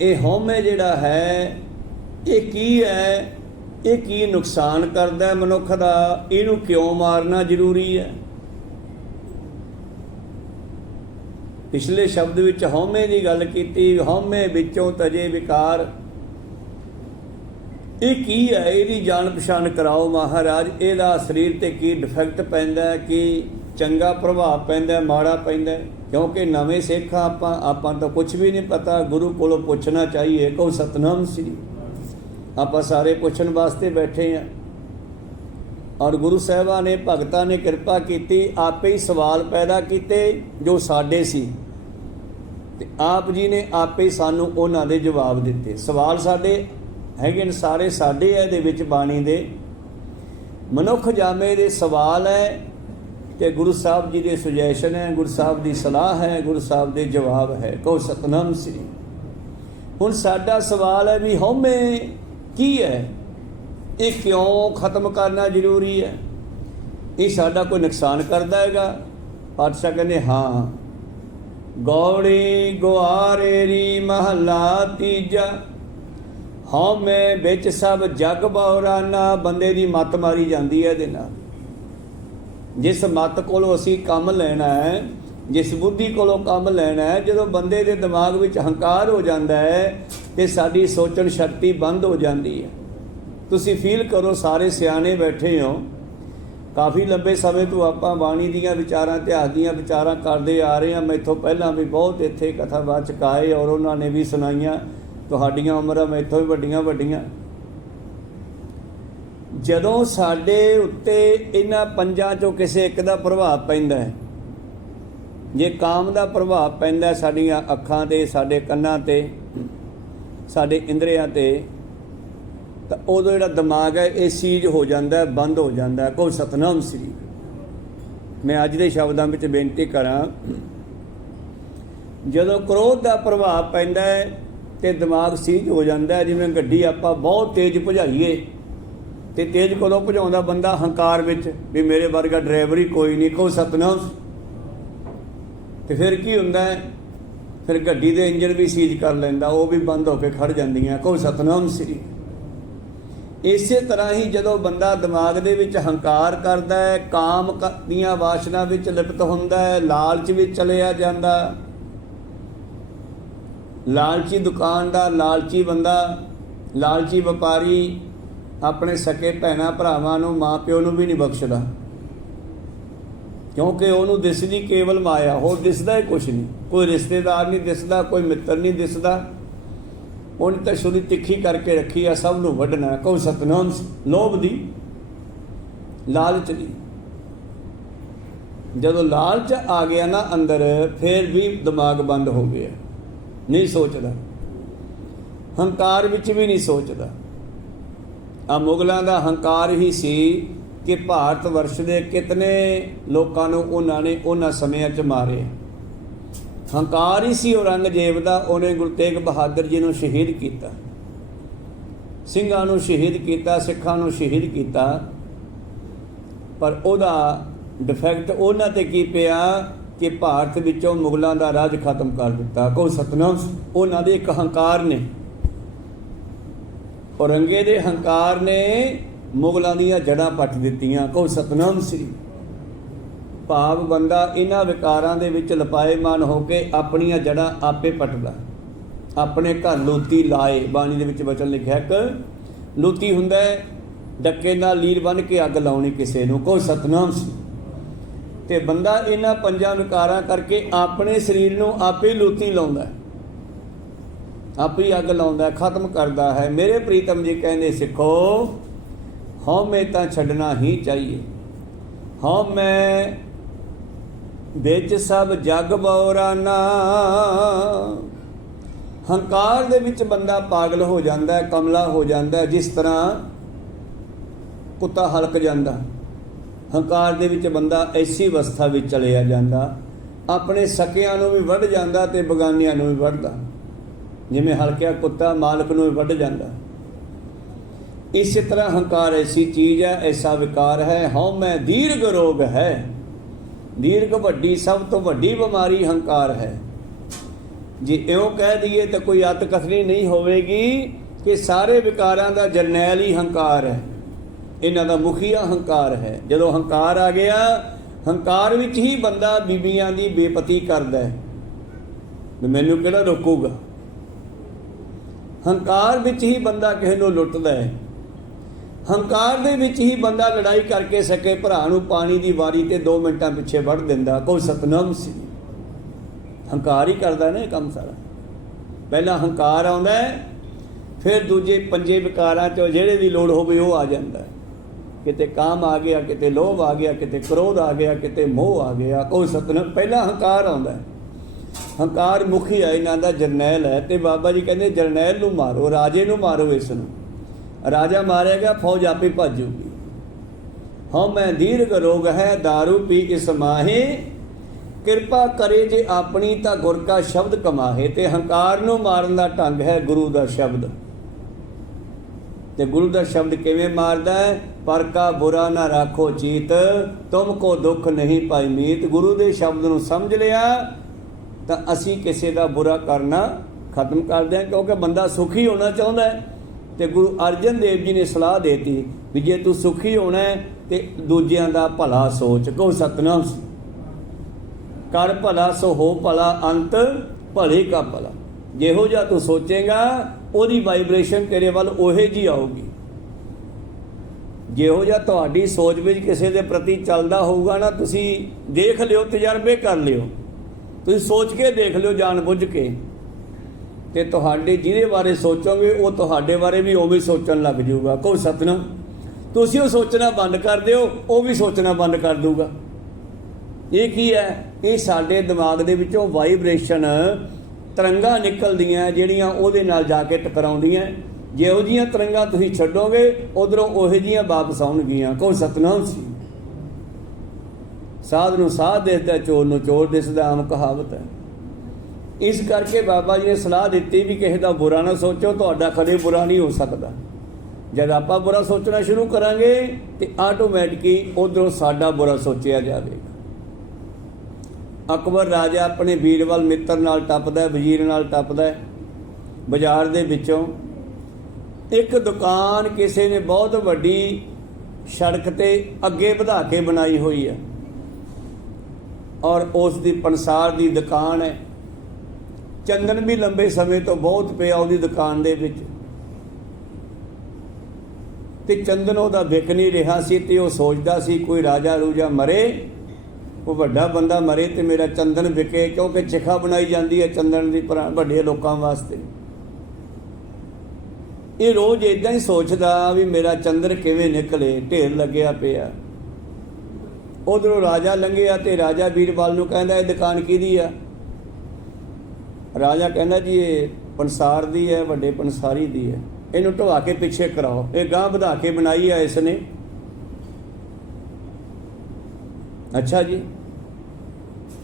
ਇਹ ਹਉਮੈ ਜਿਹੜਾ ਹੈ ਇਹ ਕੀ ਹੈ? ਇਹ ਕੀ ਨੁਕਸਾਨ ਕਰਦਾ ਮਨੁੱਖ ਦਾ? ਇਹਨੂੰ ਕਿਉਂ ਮਾਰਨਾ ਜ਼ਰੂਰੀ ਹੈ? ਪਿਛਲੇ ਸ਼ਬਦ ਵਿੱਚ ਹਉਮੈ ਦੀ ਗੱਲ ਕੀਤੀ, ਹਉਮੈ ਵਿੱਚੋਂ ਤਜੇ ਵਿਕਾਰ। ਇਹ ਕੀ ਹੈ? ਇਹਦੀ ਜਾਣ ਪਛਾਣ ਕਰਾਓ ਮਹਾਰਾਜ। ਇਹਦਾ ਸਰੀਰ ਤੇ ਕੀ ਡਿਫੈਕਟ ਪੈਂਦਾ, ਕੀ ਚੰਗਾ ਪ੍ਰਭਾਵ ਪੈਂਦਾ, ਮਾੜਾ ਪੈਂਦਾ? ਕਿਉਂਕਿ ਨਵੇਂ ਸਿੱਖ ਆਪਾਂ ਤਾਂ ਕੁਝ ਵੀ ਨਹੀਂ ਪਤਾ। ਗੁਰੂ ਕੋਲੋਂ ਪੁੱਛਣਾ ਚਾਹੀਏ। ਕਹੋ ਸਤਨਾਮ ਸ੍ਰੀ। ਆਪਾਂ ਸਾਰੇ ਪੁੱਛਣ ਵਾਸਤੇ ਬੈਠੇ ਹਾਂ। ਔਰ ਗੁਰੂ ਸਾਹਿਬਾਨ ਨੇ, ਭਗਤਾਂ ਨੇ ਕਿਰਪਾ ਕੀਤੀ, ਆਪੇ ਹੀ ਸਵਾਲ ਪੈਦਾ ਕੀਤੇ ਜੋ ਸਾਡੇ ਸੀ, ਤੇ ਆਪ ਜੀ ਨੇ ਆਪੇ ਹੀ ਸਾਨੂੰ ਉਹਨਾਂ ਦੇ ਜਵਾਬ ਦਿੱਤੇ। ਸਵਾਲ ਸਾਡੇ ਹੈਗੇ ਨੇ, ਸਾਰੇ ਸਾਡੇ ਹੈ ਇਹਦੇ ਵਿੱਚ ਬਾਣੀ ਦੇ। ਮਨੁੱਖ ਜਾਮੇ ਦੇ ਸਵਾਲ ਹੈ ਤੇ ਗੁਰੂ ਸਾਹਿਬ ਜੀ ਦੇ ਸੁਜੈਸ਼ਨ ਹੈ, ਗੁਰੂ ਸਾਹਿਬ ਦੀ ਸਲਾਹ ਹੈ, ਗੁਰੂ ਸਾਹਿਬ ਦੇ ਜਵਾਬ ਹੈ। ਕਹੋ ਸਤਨਾਮ ਸ੍ਰੀ। ਹੁਣ ਸਾਡਾ ਸਵਾਲ ਹੈ ਵੀ ਹਉਮੈ ਕੀ ਹੈ? ਇਹ ਕਿਉਂ ਖਤਮ ਕਰਨਾ ਜ਼ਰੂਰੀ ਹੈ? ਇਹ ਸਾਡਾ ਕੋਈ ਨੁਕਸਾਨ ਕਰਦਾ ਹੈਗਾ? ਪਾਤਸ਼ਾਹ ਕਹਿੰਦੇ ਹਾਂ। ਗੌੜੀ ਗੁਆਰੇਰੀ ਮਹੱਲਾ ਤੀਜਾ, ਹਉਮੈ ਵਿੱਚ ਸਭ ਜਗ ਬਉਰਾਨਾ। ਬੰਦੇ ਦੀ ਮੱਤ ਮਾਰੀ ਜਾਂਦੀ ਹੈ ਇਹਦੇ ਨਾਲ। ਜਿਸ ਮੱਤ ਕੋਲੋਂ ਅਸੀਂ ਕੰਮ ਲੈਣਾ ਹੈ, ਜਿਸ ਬੁੱਧੀ ਕੋਲੋਂ ਕੰਮ ਲੈਣਾ ਹੈ, ਜਦੋਂ ਬੰਦੇ ਦੇ ਦਿਮਾਗ ਵਿੱਚ ਹੰਕਾਰ ਹੋ ਜਾਂਦਾ ਹੈ ਤੇ ਸਾਡੀ ਸੋਚਣ ਸ਼ਕਤੀ ਬੰਦ ਹੋ ਜਾਂਦੀ ਹੈ। ਤੁਸੀਂ ਫੀਲ ਕਰੋ, ਸਾਰੇ ਸਿਆਣੇ ਬੈਠੇ ਹੋ, ਕਾਫੀ ਲੰਬੇ ਸਮੇਂ ਤੋਂ ਆਪਾਂ ਬਾਣੀ ਦੀਆਂ ਵਿਚਾਰਾਂ, ਇਤਿਹਾਸ ਦੀਆਂ ਵਿਚਾਰਾਂ ਕਰਦੇ ਆ ਰਹੇ ਹਾਂ। ਮੈਥੋਂ ਪਹਿਲਾਂ ਵੀ ਬਹੁਤ ਇੱਥੇ ਕਥਾਵਾਚਕ ਆਏ ਔਰ ਉਹਨਾਂ ਨੇ ਵੀ ਸੁਣਾਈਆਂ। ਤੁਹਾਡੀਆਂ ਉਮਰਾਂ ਮੈਥੋਂ ਵੀ ਵੱਡੀਆਂ ਵੱਡੀਆਂ। ਜਦੋਂ ਸਾਡੇ ਉੱਤੇ ਇਹਨਾਂ ਪੰਜਾਂ ਚੋਂ ਕਿਸੇ ਇੱਕ ਦਾ ਪ੍ਰਭਾਵ ਪੈਂਦਾ ਹੈ, ਜੇ ਕਾਮ ਦਾ ਪ੍ਰਭਾਵ ਪੈਂਦਾ ਸਾਡੀਆਂ ਅੱਖਾਂ 'ਤੇ, ਸਾਡੇ ਕੰਨਾਂ 'ਤੇ, ਸਾਡੇ ਇੰਦਰੀਆਂ 'ਤੇ, ਤਾਂ ਉਦੋਂ ਜਿਹੜਾ ਦਿਮਾਗ ਹੈ ਇਹ ਸੀਜ ਹੋ ਜਾਂਦਾ, ਬੰਦ ਹੋ ਜਾਂਦਾ। ਕਹੋ ਸਤਨਾਮ ਸ੍ਰੀ। ਮੈਂ ਅੱਜ ਦੇ ਸ਼ਬਦਾਂ ਵਿੱਚ ਬੇਨਤੀ ਕਰਾਂ, ਜਦੋਂ ਕ੍ਰੋਧ ਦਾ ਪ੍ਰਭਾਵ ਪੈਂਦਾ ਹੈ ਤੇ ਦਿਮਾਗ ਸੀਜ ਹੋ ਜਾਂਦਾ। ਜਿਵੇਂ ਗੱਡੀ ਆਪਾਂ ਬਹੁਤ ਤੇਜ਼ ਭਜਾਈਏ ਤੇ ਤੇਜ਼ ਕਦੋਂ ਭਜਾਉਂਦਾ ਬੰਦਾ? ਹੰਕਾਰ ਵਿੱਚ, ਵੀ ਮੇਰੇ ਵਰਗਾ ਡਰਾਈਵਰ ਹੀ ਕੋਈ ਨਹੀਂ। ਕਹੋ ਸਤਨਾਮ। ਤੇ ਫਿਰ ਕੀ ਹੁੰਦਾ ਹੈ? ਫਿਰ ਗੱਡੀ ਦੇ ਇੰਜਨ ਵੀ ਸੀਜ ਕਰ ਲੈਂਦਾ, ਉਹ ਵੀ ਬੰਦ ਹੋ ਕੇ ਖੜ ਜਾਂਦੀਆਂ। ਕਹੋ ਸਤਨਾਮ ਸ੍ਰੀ। ਇਸੇ ਤਰ੍ਹਾਂ ਹੀ ਜਦੋਂ ਬੰਦਾ ਦਿਮਾਗ ਦੇ ਵਿੱਚ ਹੰਕਾਰ ਕਰਦਾ ਹੈ, ਕਾਮ ਦੀਆਂ ਵਾਸ਼ਨਾ ਵਿੱਚ ਲਿਪਤ ਹੁੰਦਾ ਹੈ, ਲਾਲਚ ਵਿੱਚ ਚਲਿਆ ਜਾਂਦਾ। ਲਾਲਚੀ ਦੁਕਾਨਦਾਰ, ਲਾਲਚੀ ਬੰਦਾ, ਲਾਲਚੀ ਵਪਾਰੀ ਆਪਣੇ ਸਕੇ ਭੈਣਾਂ ਭਰਾਵਾਂ ਨੂੰ, ਮਾਂ ਪਿਓ ਨੂੰ ਵੀ ਨਹੀਂ ਬਖਸ਼ਦਾ, ਕਿਉਂਕਿ ਉਹਨੂੰ ਦਿਸਦੀ ਕੇਵਲ ਮਾਇਆ, ਹੋਰ ਦਿਸਦਾ ਹੀ ਕੁਛ ਨਹੀਂ। ਕੋਈ ਰਿਸ਼ਤੇਦਾਰ ਨਹੀਂ ਦਿਸਦਾ, ਕੋਈ ਮਿੱਤਰ ਨਹੀਂ ਦਿਸਦਾ। ਉਹਨੇ ਤਾਂ ਛੁਰੀ ਤਿੱਖੀ ਕਰਕੇ ਰੱਖੀ ਆ, ਸਭ ਨੂੰ ਵੱਢਣਾ। ਕਹੋ ਸਤਨਾਮ। ਲੋਭ ਦੀ, ਲਾਲਚ ਦੀ। ਜਦੋਂ ਲਾਲਚ ਆ ਗਿਆ ਨਾ ਅੰਦਰ, ਫਿਰ ਵੀ ਦਿਮਾਗ ਬੰਦ ਹੋ ਗਿਆ, ਨਹੀਂ ਸੋਚਦਾ। ਹੰਕਾਰ ਵਿੱਚ ਵੀ ਨਹੀਂ ਸੋਚਦਾ। ਆ ਮੁਗਲਾਂ ਦਾ ਹੰਕਾਰ ਹੀ ਸੀ ਕਿ ਭਾਰਤ ਵਰਸ਼ ਦੇ ਕਿਤਨੇ ਲੋਕਾਂ ਨੂੰ ਉਹਨਾਂ ਨੇ ਉਹਨਾਂ ਸਮਿਆਂ 'ਚ ਮਾਰੇ। ਹੰਕਾਰ ਹੀ ਸੀ ਔਰੰਗਜ਼ੇਬ ਦਾ। ਉਹਨੇ ਗੁਰੂ ਤੇਗ ਬਹਾਦਰ ਜੀ ਨੂੰ ਸ਼ਹੀਦ ਕੀਤਾ, ਸਿੰਘਾਂ ਨੂੰ ਸ਼ਹੀਦ ਕੀਤਾ, ਸਿੱਖਾਂ ਨੂੰ ਸ਼ਹੀਦ ਕੀਤਾ। ਪਰ ਉਹਦਾ ਡਿਫੈਕਟ ਉਹਨਾਂ ਤੇ ਕੀ ਪਿਆ ਕਿ ਭਾਰਤ ਵਿੱਚੋਂ ਮੁਗਲਾਂ ਦਾ ਰਾਜ ਖਤਮ ਕਰ ਦਿੱਤਾ। ਕੋਈ ਸਤਨਾਮ। ਉਹਨਾਂ ਦੇ ਇੱਕ ਹੰਕਾਰ ਨੇ, ਔਰੰਗੇ ਦੇ ਹੰਕਾਰ ਨੇ ਮੁਗਲਾਂ ਦੀਆਂ ਜੜ੍ਹਾਂ ਪੱਟ ਦਿੱਤੀਆਂ। ਕੋਈ ਸਤਨਾਮ ਸ੍ਰੀ। ਭਾਵ ਬੰਦਾ ਇਹਨਾਂ ਵਿਕਾਰਾਂ ਦੇ ਵਿੱਚ ਲਪਾਏਮਾਨ ਹੋ ਕੇ ਆਪਣੀਆਂ ਜੜ੍ਹਾਂ ਆਪੇ ਪੱਟਦਾ। ਆਪਣੇ ਘਰ ਲੂਤੀ ਲਾਏ, ਬਾਣੀ ਦੇ ਵਿੱਚ ਵਚਨ ਲਿਖਿਆ ਕਿ ਲੂਤੀ ਹੁੰਦਾ ਡੱਕੇ ਨਾਲ ਲੀਰ ਬੰਨ੍ਹ ਕੇ ਅੱਗ ਲਾਉਣੀ ਕਿਸੇ ਨੂੰ। ਕੋਈ ਸਤਨਾਮ ਸੀ। ਤੇ ਬੰਦਾ ਇਹਨਾਂ ਪੰਜਾਂ ਵਿਕਾਰਾਂ ਕਰਕੇ ਆਪਣੇ ਸਰੀਰ ਨੂੰ ਆਪੇ ਲੂਤੀ ਲਾਉਂਦਾ, ਆਪੇ ਹੀ ਅੱਗ ਲਾਉਂਦਾ, ਖਤਮ ਕਰਦਾ ਹੈ। ਮੇਰੇ ਪ੍ਰੀਤਮ ਜੀ ਕਹਿੰਦੇ ਸਿੱਖੋ, ਹਉਮੈ ਤਾਂ ਛੱਡਣਾ ਹੀ ਚਾਹੀਏ। ਹਉਮੈ ਵਿੱਚ ਸਭ ਜਗ ਬਉਰਾਨਾ। ਹੰਕਾਰ ਦੇ ਵਿੱਚ ਬੰਦਾ ਪਾਗਲ ਹੋ ਜਾਂਦਾ ਹੈ, ਕਮਲਾ ਹੋ ਜਾਂਦਾ ਹੈ, ਜਿਸ ਤਰ੍ਹਾਂ ਕੁੱਤਾ ਹਲਕ ਜਾਂਦਾ। ਹੰਕਾਰ ਦੇ ਵਿੱਚ ਬੰਦਾ ਐਸੀ ਅਵਸਥਾ ਵਿੱਚ ਚਲਿਆ ਜਾਂਦਾ, ਆਪਣੇ ਸਕਿਆਂ ਨੂੰ ਵੀ ਵੱਢ ਜਾਂਦਾ ਤੇ ਬਗਾਨਿਆਂ ਨੂੰ ਵੀ ਵੱਢਦਾ। ਜਿਵੇਂ ਹਲਕਿਆ ਕੁੱਤਾ ਮਾਲਕ ਨੂੰ ਵੀ ਵੱਢ ਜਾਂਦਾ, ਇਸੇ ਤਰ੍ਹਾਂ ਹੰਕਾਰ ਐਸੀ ਚੀਜ਼ ਹੈ, ਐਸਾ ਵਿਕਾਰ ਹੈ। ਹਉਮੈ ਦੀਰਘ ਰੋਗ ਹੈ। ਦੀਰਘ ਵੱਡੀ, ਸਭ ਤੋਂ ਵੱਡੀ ਬਿਮਾਰੀ ਹੰਕਾਰ ਹੈ। ਜੇ ਇਉਂ ਕਹਿ ਦਈਏ ਤਾਂ ਕੋਈ ਅੱਤ ਕਥਨੀ ਨਹੀਂ ਹੋਵੇਗੀ ਕਿ ਸਾਰੇ ਵਿਕਾਰਾਂ ਦਾ ਜਰਨੈਲ ਹੀ ਹੰਕਾਰ ਹੈ, ਇਹਨਾਂ ਦਾ ਮੁਖੀਆ ਹੰਕਾਰ ਹੈ। ਜਦੋਂ ਹੰਕਾਰ ਆ ਗਿਆ, ਹੰਕਾਰ ਵਿੱਚ ਹੀ ਬੰਦਾ ਬੀਬੀਆਂ ਦੀ ਬੇਪਤੀ ਕਰਦਾ ਹੈ, ਮੈਨੂੰ ਕਿਹੜਾ ਰੋਕੂਗਾ। ਹੰਕਾਰ ਵਿੱਚ ਹੀ ਬੰਦਾ ਕਿਸੇ ਨੂੰ ਲੁੱਟਦਾ ਹੈ। ਹੰਕਾਰ ਦੇ ਵਿੱਚ ਹੀ ਬੰਦਾ ਲੜਾਈ ਕਰਕੇ ਸਕੇ ਭਰਾ ਨੂੰ ਪਾਣੀ ਦੀ ਵਾਰੀ ਤੇ 2 ਮਿੰਟਾਂ ਪਿੱਛੇ ਵੱਢ ਦਿੰਦਾ। ਕੋਈ ਸਤਨਾਮ ਸੀ। ਹੰਕਾਰ ਹੀ ਕਰਦਾ ਨਾ ਇਹ ਕੰਮ ਸਾਰਾ। ਪਹਿਲਾਂ ਹੰਕਾਰ ਆਉਂਦਾ, ਫਿਰ ਦੂਜੇ ਪੰਜੇ ਵਿਕਾਰਾਂ 'ਚੋਂ ਜਿਹੜੇ ਦੀ ਲੋੜ ਹੋਵੇ ਉਹ ਆ ਜਾਂਦਾ। ਕਿਤੇ ਕਾਮ ਆ ਗਿਆ, ਕਿਤੇ ਲੋਭ ਆ ਗਿਆ, ਕਿਤੇ ਕ੍ਰੋਧ ਆ ਗਿਆ, ਕਿਤੇ ਮੋਹ ਆ ਗਿਆ। ਕੋਈ ਸਤਨਾਮ। ਪਹਿਲਾਂ ਹੰਕਾਰ ਆਉਂਦਾ। ਹੰਕਾਰ ਮੁਖੀ ਹੈ, ਇਹਨਾਂ ਦਾ ਜਰਨੈਲ ਹੈ। ਤੇ ਬਾਬਾ ਜੀ ਕਹਿੰਦੇ ਜਰਨੈਲ ਨੂੰ ਮਾਰੋ, ਰਾਜੇ ਨੂੰ ਮਾਰੋ। ਇਸ ਨੂੰ ਰਾਜਾ ਮਾਰੇਗਾ, ਫੌਜ ਆਪੇ ਭੱਜੂਗੀ। ਹਉਮੈ ਦੀਰਘ ਰੋਗ ਹੈ, दारू ਪੀ ਇਸ ਮਾਹੇ। ਕਿਰਪਾ ਕਰੇ ਜੇ ਆਪਣੀ ਤਾਂ ਗੁਰ ਕਾ ਸ਼ਬਦ ਕਮਾਹੇ। ਤੇ ਹੰਕਾਰ ਨੂੰ ਮਾਰਨ ਦਾ ਢੰਗ ਹੈ ਗੁਰੂ ਦਾ ਸ਼ਬਦ। ਤੇ ਗੁਰੂ ਦਾ ਸ਼ਬਦ ਕਿਵੇਂ ਮਾਰਦਾ ਹੈ? ਪਰ ਕਾ ਬੁਰਾ ਨਾ ਰਾਖੋ ਚੀਤ, ਤੁਮ ਕੋ ਦੁੱਖ ਨਹੀਂ ਪਾਈ ਮੀਤ। ਗੁਰੂ ਦੇ ਸ਼ਬਦ ਨੂੰ ਸਮਝ ਲਿਆ ਤਾਂ ਅਸੀਂ ਕਿਸੇ ਦਾ ਬੁਰਾ ਕਰਨਾ ਖਤਮ ਕਰਦੇ ਹਾਂ, ਕਿਉਂਕਿ ਬੰਦਾ ਸੁਖੀ ਹੋਣਾ ਚਾਹੁੰਦਾ ਹੈ। ਤੇ ਗੁਰੂ ਅਰਜਨ ਦੇਵ ਜੀ ਨੇ ਸਲਾਹ ਦੇਤੀ ਵੀ ਜੇ ਤੂੰ ਸੁਖੀ ਹੋਣਾ ਹੈ ਤੇ ਦੂਜਿਆਂ ਦਾ ਭਲਾ ਸੋਚ। ਕਹੋ ਸਤਨਾਮ। ਕਰ ਭਲਾ ਸੋ ਹੋ ਭਲਾ, ਅੰਤ ਭਲੇ ਕਾ ਭਲਾ। ਜਿਹੋ ਜਿਹਾ ਤੂੰ ਸੋਚੇਗਾ ਉਹਦੀ ਵਾਈਬ੍ਰੇਸ਼ਨ ਤੇਰੇ ਵੱਲ ਉਹੇ ਜੀ ਆਊਗੀ। ਜਿਹੋ ਜਿਹਾ ਤੁਹਾਡੀ ਸੋਚ ਵਿੱਚ ਕਿਸੇ ਦੇ ਪ੍ਰਤੀ ਚੱਲਦਾ ਹੋਊਗਾ ਨਾ, ਤੁਸੀਂ ਦੇਖ ਲਿਓ, ਤਜਰਬੇ ਕਰ ਲਿਓ, ਤੁਸੀਂ ਸੋਚ ਕੇ ਦੇਖ ਲਿਓ ਜਾਣ ਬੁੱਝ ਕੇ, ਤੇ ਤੁਹਾਡੇ ਜਿਹਦੇ ਬਾਰੇ ਸੋਚੋਗੇ ਉਹ ਤੁਹਾਡੇ ਬਾਰੇ ਵੀ ਉਵੇਂ ਸੋਚਣ ਲੱਗ ਜਾਊਗਾ। ਕੋਈ ਸਤਨਾਮ। ਤੁਸੀਂ ਉਹ ਸੋਚਣਾ ਬੰਦ ਕਰ ਦਿਓ, ਉਹ ਵੀ ਸੋਚਣਾ ਬੰਦ ਕਰ ਦੂਗਾ। ਇਹ ਕੀ ਹੈ? ਇਹ ਸਾਡੇ ਦਿਮਾਗ ਦੇ ਵਿੱਚੋਂ ਵਾਈਬ੍ਰੇਸ਼ਨ ਤਰੰਗਾਂ ਨਿਕਲਦੀਆਂ ਜਿਹੜੀਆਂ ਉਹਦੇ ਨਾਲ ਜਾ ਕੇ ਟਕਰਾਉਂਦੀਆਂ। ਜਿਹੋ ਜਿਹੀਆਂ ਤਰੰਗਾਂ ਤੁਸੀਂ ਛੱਡੋਗੇ ਉਧਰੋਂ ਉਹੋ ਜਿਹੀਆਂ ਵਾਪਸ ਆਉਣਗੀਆਂ। ਕੋਈ ਸਤਨਾਮ ਸੀ। ਸਾਧ ਨੂੰ ਸਾਧ ਦਿਸਦਾ, ਚੋਰ ਨੂੰ ਚੋਰ ਦਿਸਦਾ, ਆਮ ਕਹਾਵਤ ਹੈ। ਇਸ ਕਰਕੇ ਬਾਬਾ ਜੀ ਨੇ ਸਲਾਹ ਦਿੱਤੀ ਵੀ ਕਿਸੇ ਦਾ ਬੁਰਾ ਨਾ ਸੋਚੋ, ਤੁਹਾਡਾ ਕਦੇ ਬੁਰਾ ਨਹੀਂ ਹੋ ਸਕਦਾ। ਜਦ ਆਪਾਂ ਬੁਰਾ ਸੋਚਣਾ ਸ਼ੁਰੂ ਕਰਾਂਗੇ ਤੇ ਆਟੋਮੈਟਿਕਲੀ ਉਧਰੋਂ ਸਾਡਾ ਬੁਰਾ ਸੋਚਿਆ ਜਾਵੇਗਾ। ਅਕਬਰ ਰਾਜਾ ਆਪਣੇ ਬੀਰਬਲ ਮਿੱਤਰ ਨਾਲ ਟੱਪਦਾ, ਵਜ਼ੀਰ ਨਾਲ ਟੱਪਦਾ। ਬਾਜ਼ਾਰ ਦੇ ਵਿੱਚੋਂ ਇੱਕ ਦੁਕਾਨ ਕਿਸੇ ਨੇ ਬਹੁਤ ਵੱਡੀ ਸੜਕ ਤੇ ਅੱਗੇ ਵਧਾ ਕੇ ਬਣਾਈ ਹੋਈ ਹੈ, ਔਰ ਉਸ ਦੀ ਪੰਸਾਰ ਦੀ ਦੁਕਾਨ ਹੈ। ਚੰਦਨ ਵੀ ਲੰਬੇ ਸਮੇਂ ਤੋਂ ਬਹੁਤ ਪਿਆ ਉਹਦੀ ਦੁਕਾਨ ਦੇ ਵਿੱਚ, ਤੇ ਚੰਦਨ ਉਹਦਾ ਵਿਕ ਨਹੀਂ ਰਿਹਾ ਸੀ। ਤੇ ਉਹ ਸੋਚਦਾ ਸੀ ਕੋਈ ਰਾਜਾ ਰੂਜਾ ਮਰੇ, ਉਹ ਵੱਡਾ ਬੰਦਾ ਮਰੇ ਤੇ ਮੇਰਾ ਚੰਦਨ ਵਿਕੇ, ਕਿਉਂਕਿ ਚਿਖਾ ਬਣਾਈ ਜਾਂਦੀ ਹੈ ਚੰਦਨ ਦੀ ਵੱਡੇ ਲੋਕਾਂ ਵਾਸਤੇ। ਇਹ ਰੋਜ਼ ਇੱਦਾਂ ਹੀ ਸੋਚਦਾ ਵੀ ਮੇਰਾ ਚੰਦਨ ਕਿਵੇਂ ਨਿਕਲੇ, ਢੇਰ ਲੱਗਿਆ ਪਿਆ। ਉਧਰੋਂ ਰਾਜਾ ਲੰਘਿਆ ਤੇ ਰਾਜਾ ਬੀਰਬਲ ਨੂੰ ਕਹਿੰਦਾ ਇਹ ਦੁਕਾਨ ਕਿਹਦੀ ਆ? ਰਾਜਾ ਕਹਿੰਦਾ ਜੀ ਇਹ ਪੰਸਾਰ ਦੀ ਹੈ, ਵੱਡੇ ਪੰਸਾਰੀ ਦੀ ਹੈ। ਇਹਨੂੰ ਢਵਾ ਕੇ ਪਿੱਛੇ ਕਰਾਓ। ਇਹ ਗਾਂ ਵਧਾ ਕੇ ਬਣਾਈ ਆ ਇਸਨੇ। ਅੱਛਾ ਜੀ,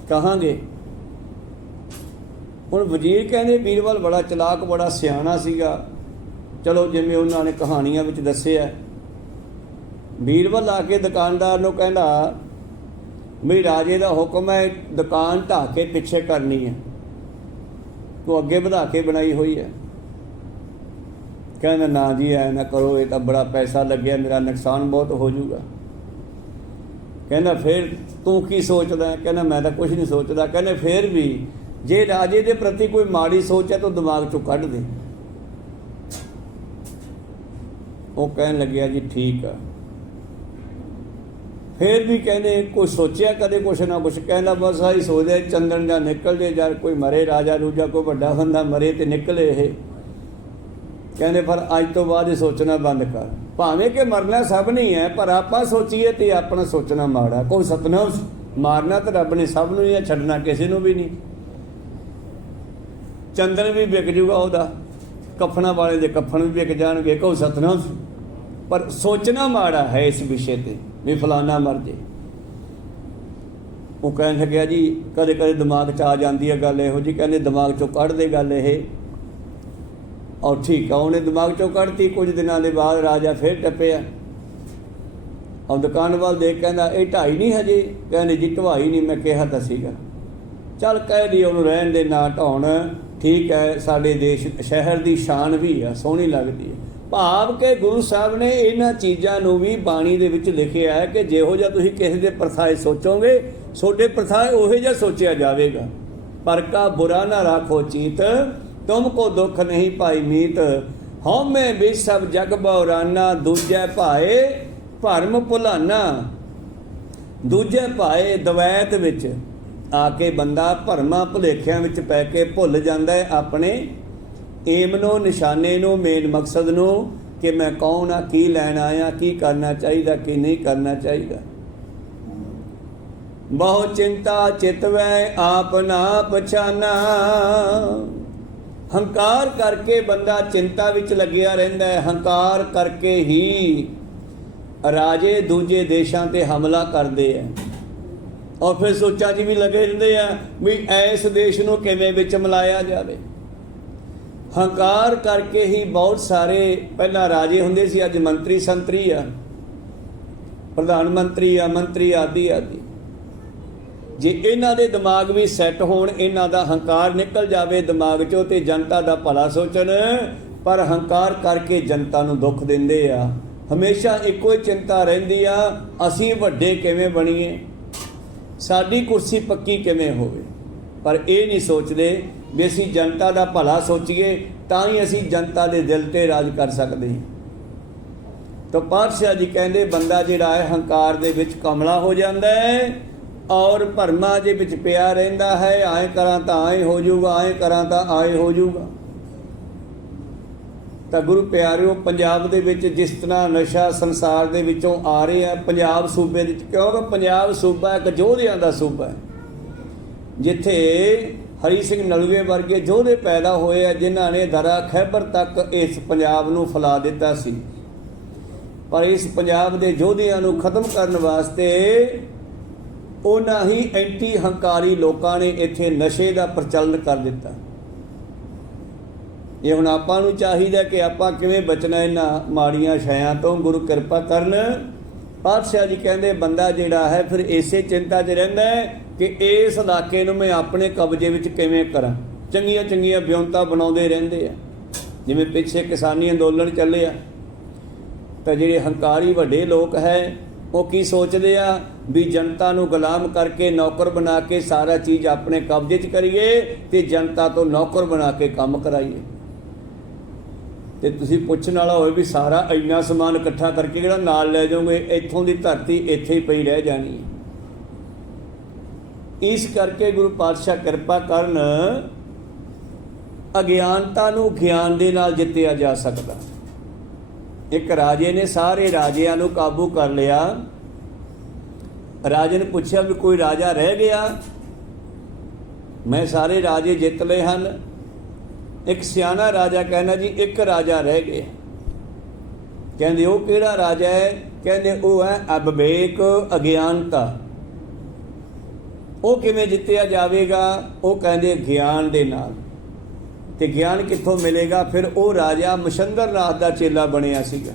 ਕਹਾਂਗੇ। ਹੁਣ ਵਜ਼ੀਰ ਕਹਿੰਦੇ ਬੀਰਬਲ ਬੜਾ ਚਲਾਕ, ਬੜਾ ਸਿਆਣਾ ਸੀਗਾ। ਚਲੋ ਜਿਵੇਂ ਉਹਨਾਂ ਨੇ ਕਹਾਣੀਆਂ ਵਿੱਚ ਦੱਸਿਆ। ਬੀਰਬਲ ਆ ਕੇ ਦੁਕਾਨਦਾਰ ਨੂੰ ਕਹਿੰਦਾ ਵੀ ਰਾਜੇ ਦਾ ਹੁਕਮ ਹੈ, ਦੁਕਾਨ ਢਾਹ ਕੇ ਪਿੱਛੇ ਕਰਨੀ ਹੈ, ਤੂੰ ਅੱਗੇ ਵਧਾ ਕੇ ਬਣਾਈ ਹੋਈ ਹੈ। ਕਹਿੰਦਾ ਨਾ ਜੀ ਐ ਨਾ ਕਰੋ, ਇਹ ਤਾਂ ਬੜਾ ਪੈਸਾ ਲੱਗਿਆ, ਮੇਰਾ ਨੁਕਸਾਨ ਬਹੁਤ ਹੋ ਜਾਊਗਾ। ਕਹਿੰਦਾ ਫਿਰ ਤੂੰ ਕੀ ਸੋਚਦਾ? ਕਹਿੰਦਾ ਮੈਂ ਤਾਂ ਕੁਝ ਨਹੀਂ ਸੋਚਦਾ। ਕਹਿੰਦੇ ਫਿਰ ਵੀ ਜੇ ਰਾਜੇ ਦੇ ਪ੍ਰਤੀ ਕੋਈ ਮਾੜੀ ਸੋਚ ਹੈ ਤਾਂ ਦਿਮਾਗ ਚੋਂ ਕੱਢ ਦੇ। ਉਹ ਕਹਿਣ ਲੱਗਿਆ ਜੀ ਠੀਕ ਆ। ਫਿਰ ਵੀ ਕਹਿੰਦੇ ਕੋਈ ਸੋਚਿਆ ਕਦੇ ਕੁਛ ਨਾ ਕੁਛ? ਕਹਿੰਦਾ ਬਸ ਆਹੀ ਸੋਚਦੇ ਚੰਦਨ ਜਾਂ ਨਿਕਲ ਜੇ, ਯਾਰ ਕੋਈ ਮਰੇ ਰਾਜਾ ਰੂਜਾ, ਕੋਈ ਵੱਡਾ ਬੰਦਾ ਮਰੇ ਤੇ ਨਿਕਲੇ ਇਹ। ਕਹਿੰਦੇ ਪਰ ਅੱਜ ਤੋਂ ਬਾਅਦ ਇਹ ਸੋਚਣਾ ਬੰਦ ਕਰ। ਭਾਵੇਂ ਕਿ ਮਰਨਾ ਸਭ ਨਹੀਂ ਹੈ, ਪਰ ਆਪਾਂ ਸੋਚੀਏ ਤੇ ਆਪਣਾ ਸੋਚਣਾ ਮਾੜਾ। ਕੋਈ ਸਤਨਾਮ ਮਾਰਨਾ ਤਾਂ ਰੱਬ ਨੇ ਸਭ ਨੂੰ ਹੀ ਹੈ, ਛੱਡਣਾ ਕਿਸੇ ਨੂੰ ਵੀ ਨਹੀਂ। ਚੰਦਨ ਵੀ ਵਿਕ ਜੂਗਾ ਉਹਦਾ, ਕਫਨਾਂ ਵਾਲੇ ਦੇ ਕਫਨ ਵੀ ਵਿਕ ਜਾਣਗੇ। ਕੋਈ ਸਤਨਾਮ, ਪਰ ਸੋਚਣਾ ਮਾੜਾ ਹੈ ਇਸ ਵਿਸ਼ੇ ਤੇ ਵੀ ਫਲਾਨਾ ਮਰ ਜੇ। ਉਹ ਕਹਿਣ ਲੱਗਿਆ ਜੀ ਕਦੇ ਕਦੇ ਦਿਮਾਗ 'ਚ ਆ ਜਾਂਦੀ ਹੈ ਗੱਲ ਇਹੋ ਜਿਹੀ। ਕਹਿੰਦੇ ਦਿਮਾਗ 'ਚੋਂ ਕੱਢ ਦੇ ਗੱਲ ਇਹ। ਔਰ ਠੀਕ ਆ, ਉਹਨੇ ਦਿਮਾਗ 'ਚੋਂ ਕੱਢਤੀ। ਕੁਝ ਦਿਨਾਂ ਦੇ ਬਾਅਦ ਰਾਜਾ ਫਿਰ ਟੱਪਿਆ ਔਰ ਦੁਕਾਨ ਵੱਲ ਦੇਖ ਕਹਿੰਦਾ ਇਹ ਢਾਈ ਨਹੀਂ ਹਜੇ? ਕਹਿੰਦੇ ਜੀ ਢਵਾਈ ਨਹੀਂ, ਮੈਂ ਕਿਹਾ ਤਾਂ ਸੀਗਾ। ਚੱਲ ਕਹਿ ਦੀ ਉਹਨੂੰ ਰਹਿਣ ਦੇ, ਨਾ ਢਾਉਣ, ਠੀਕ ਹੈ। ਸਾਡੇ ਦੇਸ਼ ਸ਼ਹਿਰ ਦੀ ਸ਼ਾਨ ਵੀ ਆ, ਸੋਹਣੀ ਲੱਗਦੀ ਹੈ। ਭਾਵ ਕਿ ਗੁਰੂ ਸਾਹਿਬ ਨੇ ਇਹਨਾਂ ਚੀਜ਼ਾਂ ਨੂੰ ਵੀ ਬਾਣੀ ਦੇ ਵਿੱਚ ਲਿਖਿਆ ਹੈ ਕਿ ਜਿਹੋ ਜਿਹਾ ਤੁਸੀਂ ਕਿਸੇ ਦੇ ਪ੍ਰਥਾਏ ਸੋਚੋਗੇ, ਤੁਹਾਡੇ ਪ੍ਰਥਾਏ ਉਹੋ ਜਿਹਾ ਸੋਚਿਆ ਜਾਵੇਗਾ। ਪਰ ਕਾ ਬੁਰਾ ਨਾ ਰਾਖੋ ਚੀਤ, ਤੁਮ ਕੋ ਦੁੱਖ ਨਹੀਂ ਪਾਈ ਮੀਤ। ਹਉਮੈ ਵਿੱਚ ਸਭ ਜਗ ਬਉਰਾਨਾ, ਦੂਜੈ ਭਾਏ ਭਰਮ ਭੁਲਾਨਾ। ਦੂਜੇ ਭਾਏ ਦਵੈਤ ਵਿੱਚ ਆ ਕੇ ਬੰਦਾ ਭਰਮਾਂ ਭੁਲੇਖਿਆਂ ਵਿੱਚ ਪੈ ਕੇ ਭੁੱਲ ਜਾਂਦਾ ਹੈ ਆਪਣੇ ਏਮ ਨੂੰ, ਨਿਸ਼ਾਨੇ ਨੂੰ, ਮੇਨ ਮਕਸਦ ਨੂੰ ਕਿ ਮੈਂ ਕੌਣ ਆ, ਕੀ ਲੈਣ ਆਇਆ, ਕੀ ਕਰਨਾ ਚਾਹੀਦਾ, ਕੀ ਨਹੀਂ ਕਰਨਾ ਚਾਹੀਦਾ। ਬਹੁ ਚਿੰਤਾ ਚਿਤਵੈ ਆਪ ਨਾ ਪਛਾਨਾ। ਹੰਕਾਰ ਕਰਕੇ ਬੰਦਾ ਚਿੰਤਾ ਵਿੱਚ ਲੱਗਿਆ ਰਹਿੰਦਾ ਹੈ। ਹੰਕਾਰ ਕਰਕੇ ਹੀ ਰਾਜੇ ਦੂਜੇ ਦੇਸ਼ਾਂ ਤੇ ਹਮਲਾ ਕਰਦੇ ਆ ਔਰ ਫਿਰ ਸੋਚਾਂ 'ਚ ਵੀ ਲੱਗੇ ਰਹਿੰਦੇ ਆ ਵੀ ਇਸ ਦੇਸ਼ ਨੂੰ ਕਿਵੇਂ ਵਿੱਚ ਮਿਲਾਇਆ ਜਾਵੇ। ਹੰਕਾਰ ਕਰਕੇ ਹੀ ਬਹੁਤ ਸਾਰੇ ਪਹਿਲਾਂ ਰਾਜੇ ਹੁੰਦੇ ਸੀ, ਅੱਜ ਮੰਤਰੀ ਸੰਤਰੀ ਆ, ਪ੍ਰਧਾਨ ਮੰਤਰੀ ਆ, ਮੰਤਰੀ ਆਦਿ ਆਦਿ। ਜੇ ਇਹਨਾਂ ਦੇ ਦਿਮਾਗ ਵੀ ਸੈੱਟ ਹੋਣ, ਇਹਨਾਂ ਦਾ ਹੰਕਾਰ ਨਿਕਲ ਜਾਵੇ ਦਿਮਾਗ 'ਚੋਂ ਤੇ ਜਨਤਾ ਦਾ ਭਲਾ ਸੋਚਣ, ਪਰ ਹੰਕਾਰ ਕਰਕੇ ਜਨਤਾ ਨੂੰ ਦੁੱਖ ਦਿੰਦੇ ਆ। ਹਮੇਸ਼ਾ ਇੱਕੋ ਹੀ ਚਿੰਤਾ ਰਹਿੰਦੀ ਆ, ਅਸੀਂ ਵੱਡੇ ਕਿਵੇਂ ਬਣੀਏ, ਸਾਡੀ ਕੁਰਸੀ ਪੱਕੀ ਕਿਵੇਂ ਹੋਵੇ। ਪਰ ਇਹ ਨਹੀਂ ਸੋਚਦੇ ਵੀ ਅਸੀਂ ਜਨਤਾ ਦਾ ਭਲਾ ਸੋਚੀਏ ਤਾਂ ਹੀ ਅਸੀਂ ਜਨਤਾ ਦੇ ਦਿਲ ਤੇ ਰਾਜ ਕਰ ਸਕਦੇ ਹਾਂ। ਤਾਂ ਪਾਤਸ਼ਾਹ ਜੀ ਕਹਿੰਦੇ ਬੰਦਾ ਜਿਹੜਾ ਹੈ ਹੰਕਾਰ ਦੇ ਵਿੱਚ ਕਮਲਾ ਹੋ ਜਾਂਦਾ ਹੈ ਔਰ ਭਰਮਾਂ ਦੇ ਵਿੱਚ ਪਿਆ ਰਹਿੰਦਾ ਹੈ। ਐਂ ਕਰਾਂ ਤਾਂ ਐਂ ਹੋ ਜਾਊਗਾ, ਐਂ ਕਰਾਂ ਤਾਂ ਐਂ ਹੋ ਜਾਊਗਾ। ਤਾਂ ਗੁਰੂ ਪਿਆਰਿਓ, ਪੰਜਾਬ ਦੇ ਵਿੱਚ ਜਿਸ ਤਰ੍ਹਾਂ ਨਸ਼ਾ ਸੰਸਾਰ ਦੇ ਵਿੱਚੋਂ ਆ ਰਿਹਾ, ਪੰਜਾਬ ਸੂਬੇ ਵਿੱਚ, ਕਿਉਂਕਿ ਪੰਜਾਬ ਸੂਬਾ ਇੱਕ ਯੋਧਿਆਂ ਦਾ ਸੂਬਾ ਹੈ, ਜਿੱਥੇ ਹਰੀ ਸਿੰਘ ਨਲੂਏ ਵਰਗੇ ਯੋਧੇ ਪੈਦਾ ਹੋਏ ਆ ਜਿਨ੍ਹਾਂ ਨੇ ਦਰਾ ਖੈਬਰ ਤੱਕ ਇਸ ਪੰਜਾਬ ਨੂੰ ਫੈਲਾ ਦਿੱਤਾ ਸੀ। ਪਰ ਇਸ ਪੰਜਾਬ ਦੇ ਯੋਧਿਆਂ ਨੂੰ ਖਤਮ ਕਰਨ ਵਾਸਤੇ ਉਹਨਾਂ ਹੀ ਐਂਟੀ ਹੰਕਾਰੀ ਲੋਕਾਂ ਨੇ ਇੱਥੇ ਨਸ਼ੇ ਦਾ ਪ੍ਰਚਲਨ ਕਰ ਦਿੱਤਾ। ਇਹ ਹੁਣ ਆਪਾਂ ਨੂੰ ਚਾਹੀਦਾ ਕਿ ਆਪਾਂ ਕਿਵੇਂ ਬਚਣਾ ਇਹਨਾਂ ਮਾੜੀਆਂ ਸ਼ੈਆਂ ਤੋਂ। ਗੁਰੂ ਕਿਰਪਾ ਕਰਨ। ਪਾਤਸ਼ਾਹ ਜੀ ਕਹਿੰਦੇ ਬੰਦਾ ਜਿਹੜਾ ਹੈ ਫਿਰ ਇਸੇ ਚਿੰਤਾ 'ਚ ਰਹਿੰਦਾ ਹੈ ਕਿ ਇਸ ਇਲਾਕੇ ਨੂੰ ਮੈਂ ਆਪਣੇ ਕਬਜ਼ੇ ਵਿੱਚ ਕਿਵੇਂ ਕਰਾਂ। ਚੰਗੀਆਂ ਚੰਗੀਆਂ ਵਿਉਂਤਾਂ ਬਣਾਉਂਦੇ ਰਹਿੰਦੇ ਆ। ਜਿਵੇਂ ਪਿੱਛੇ ਕਿਸਾਨੀ ਅੰਦੋਲਨ ਚੱਲੇ ਆ ਤਾਂ ਜਿਹੜੇ ਹੰਕਾਰੀ ਵੱਡੇ ਲੋਕ ਹੈ ਉਹ ਕੀ ਸੋਚਦੇ ਆ ਵੀ ਜਨਤਾ ਨੂੰ ਗੁਲਾਮ ਕਰਕੇ ਨੌਕਰ ਬਣਾ ਕੇ ਸਾਰਾ ਚੀਜ਼ ਆਪਣੇ ਕਬਜ਼ੇ 'ਚ ਕਰੀਏ ਤੇ ਜਨਤਾ ਤੋਂ ਨੌਕਰ ਬਣਾ ਕੇ ਕੰਮ ਕਰਾਈਏ। ਤੇ ਤੁਸੀਂ ਪੁੱਛਣ ਵਾਲਾ ਹੋਵੇ ਵੀ ਸਾਰਾ ਇੰਨਾ ਸਮਾਨ ਇਕੱਠਾ ਕਰਕੇ ਜਿਹੜਾ ਨਾਲ ਲੈ ਜਾਓਗੇ, ਇੱਥੋਂ ਦੀ ਧਰਤੀ ਇੱਥੇ ਹੀ ਪਈ ਰਹਿ ਜਾਣੀ ਹੈ। ਇਸ ਕਰਕੇ ਗੁਰੂ ਪਾਤਸ਼ਾਹ ਕਿਰਪਾ ਕਰਨ, ਅਗਿਆਨਤਾ ਨੂੰ ਗਿਆਨ ਦੇ ਨਾਲ ਜਿੱਤਿਆ ਜਾ ਸਕਦਾ। ਇੱਕ ਰਾਜੇ ਨੇ ਸਾਰੇ ਰਾਜਿਆਂ ਨੂੰ ਕਾਬੂ ਕਰ ਲਿਆ। ਰਾਜੇ ਨੇ ਪੁੱਛਿਆ ਵੀ ਕੋਈ ਰਾਜਾ ਰਹਿ ਗਿਆ? ਮੈਂ ਸਾਰੇ ਰਾਜੇ ਜਿੱਤ ਲਏ ਹਨ। ਇੱਕ ਸਿਆਣਾ ਰਾਜਾ ਕਹਿੰਦਾ ਜੀ ਇੱਕ ਰਾਜਾ ਰਹਿ ਗਿਆ। ਕਹਿੰਦੇ ਉਹ ਕਿਹੜਾ ਰਾਜਾ ਹੈ? ਕਹਿੰਦੇ ਉਹ ਹੈ ਅਵਿਵੇਕ, ਅਗਿਆਨਤਾ। ਉਹ ਕਿਵੇਂ ਜਿੱਤਿਆ ਜਾਵੇਗਾ? ਉਹ ਕਹਿੰਦੇ ਗਿਆਨ ਦੇ ਨਾਲ। ਤੇ ਗਿਆਨ ਕਿੱਥੋਂ ਮਿਲੇਗਾ? ਫਿਰ ਉਹ ਰਾਜਾ ਮਛੰਦਰ ਨਾਥ ਦਾ ਚੇਲਾ ਬਣਿਆ ਸੀਗਾ।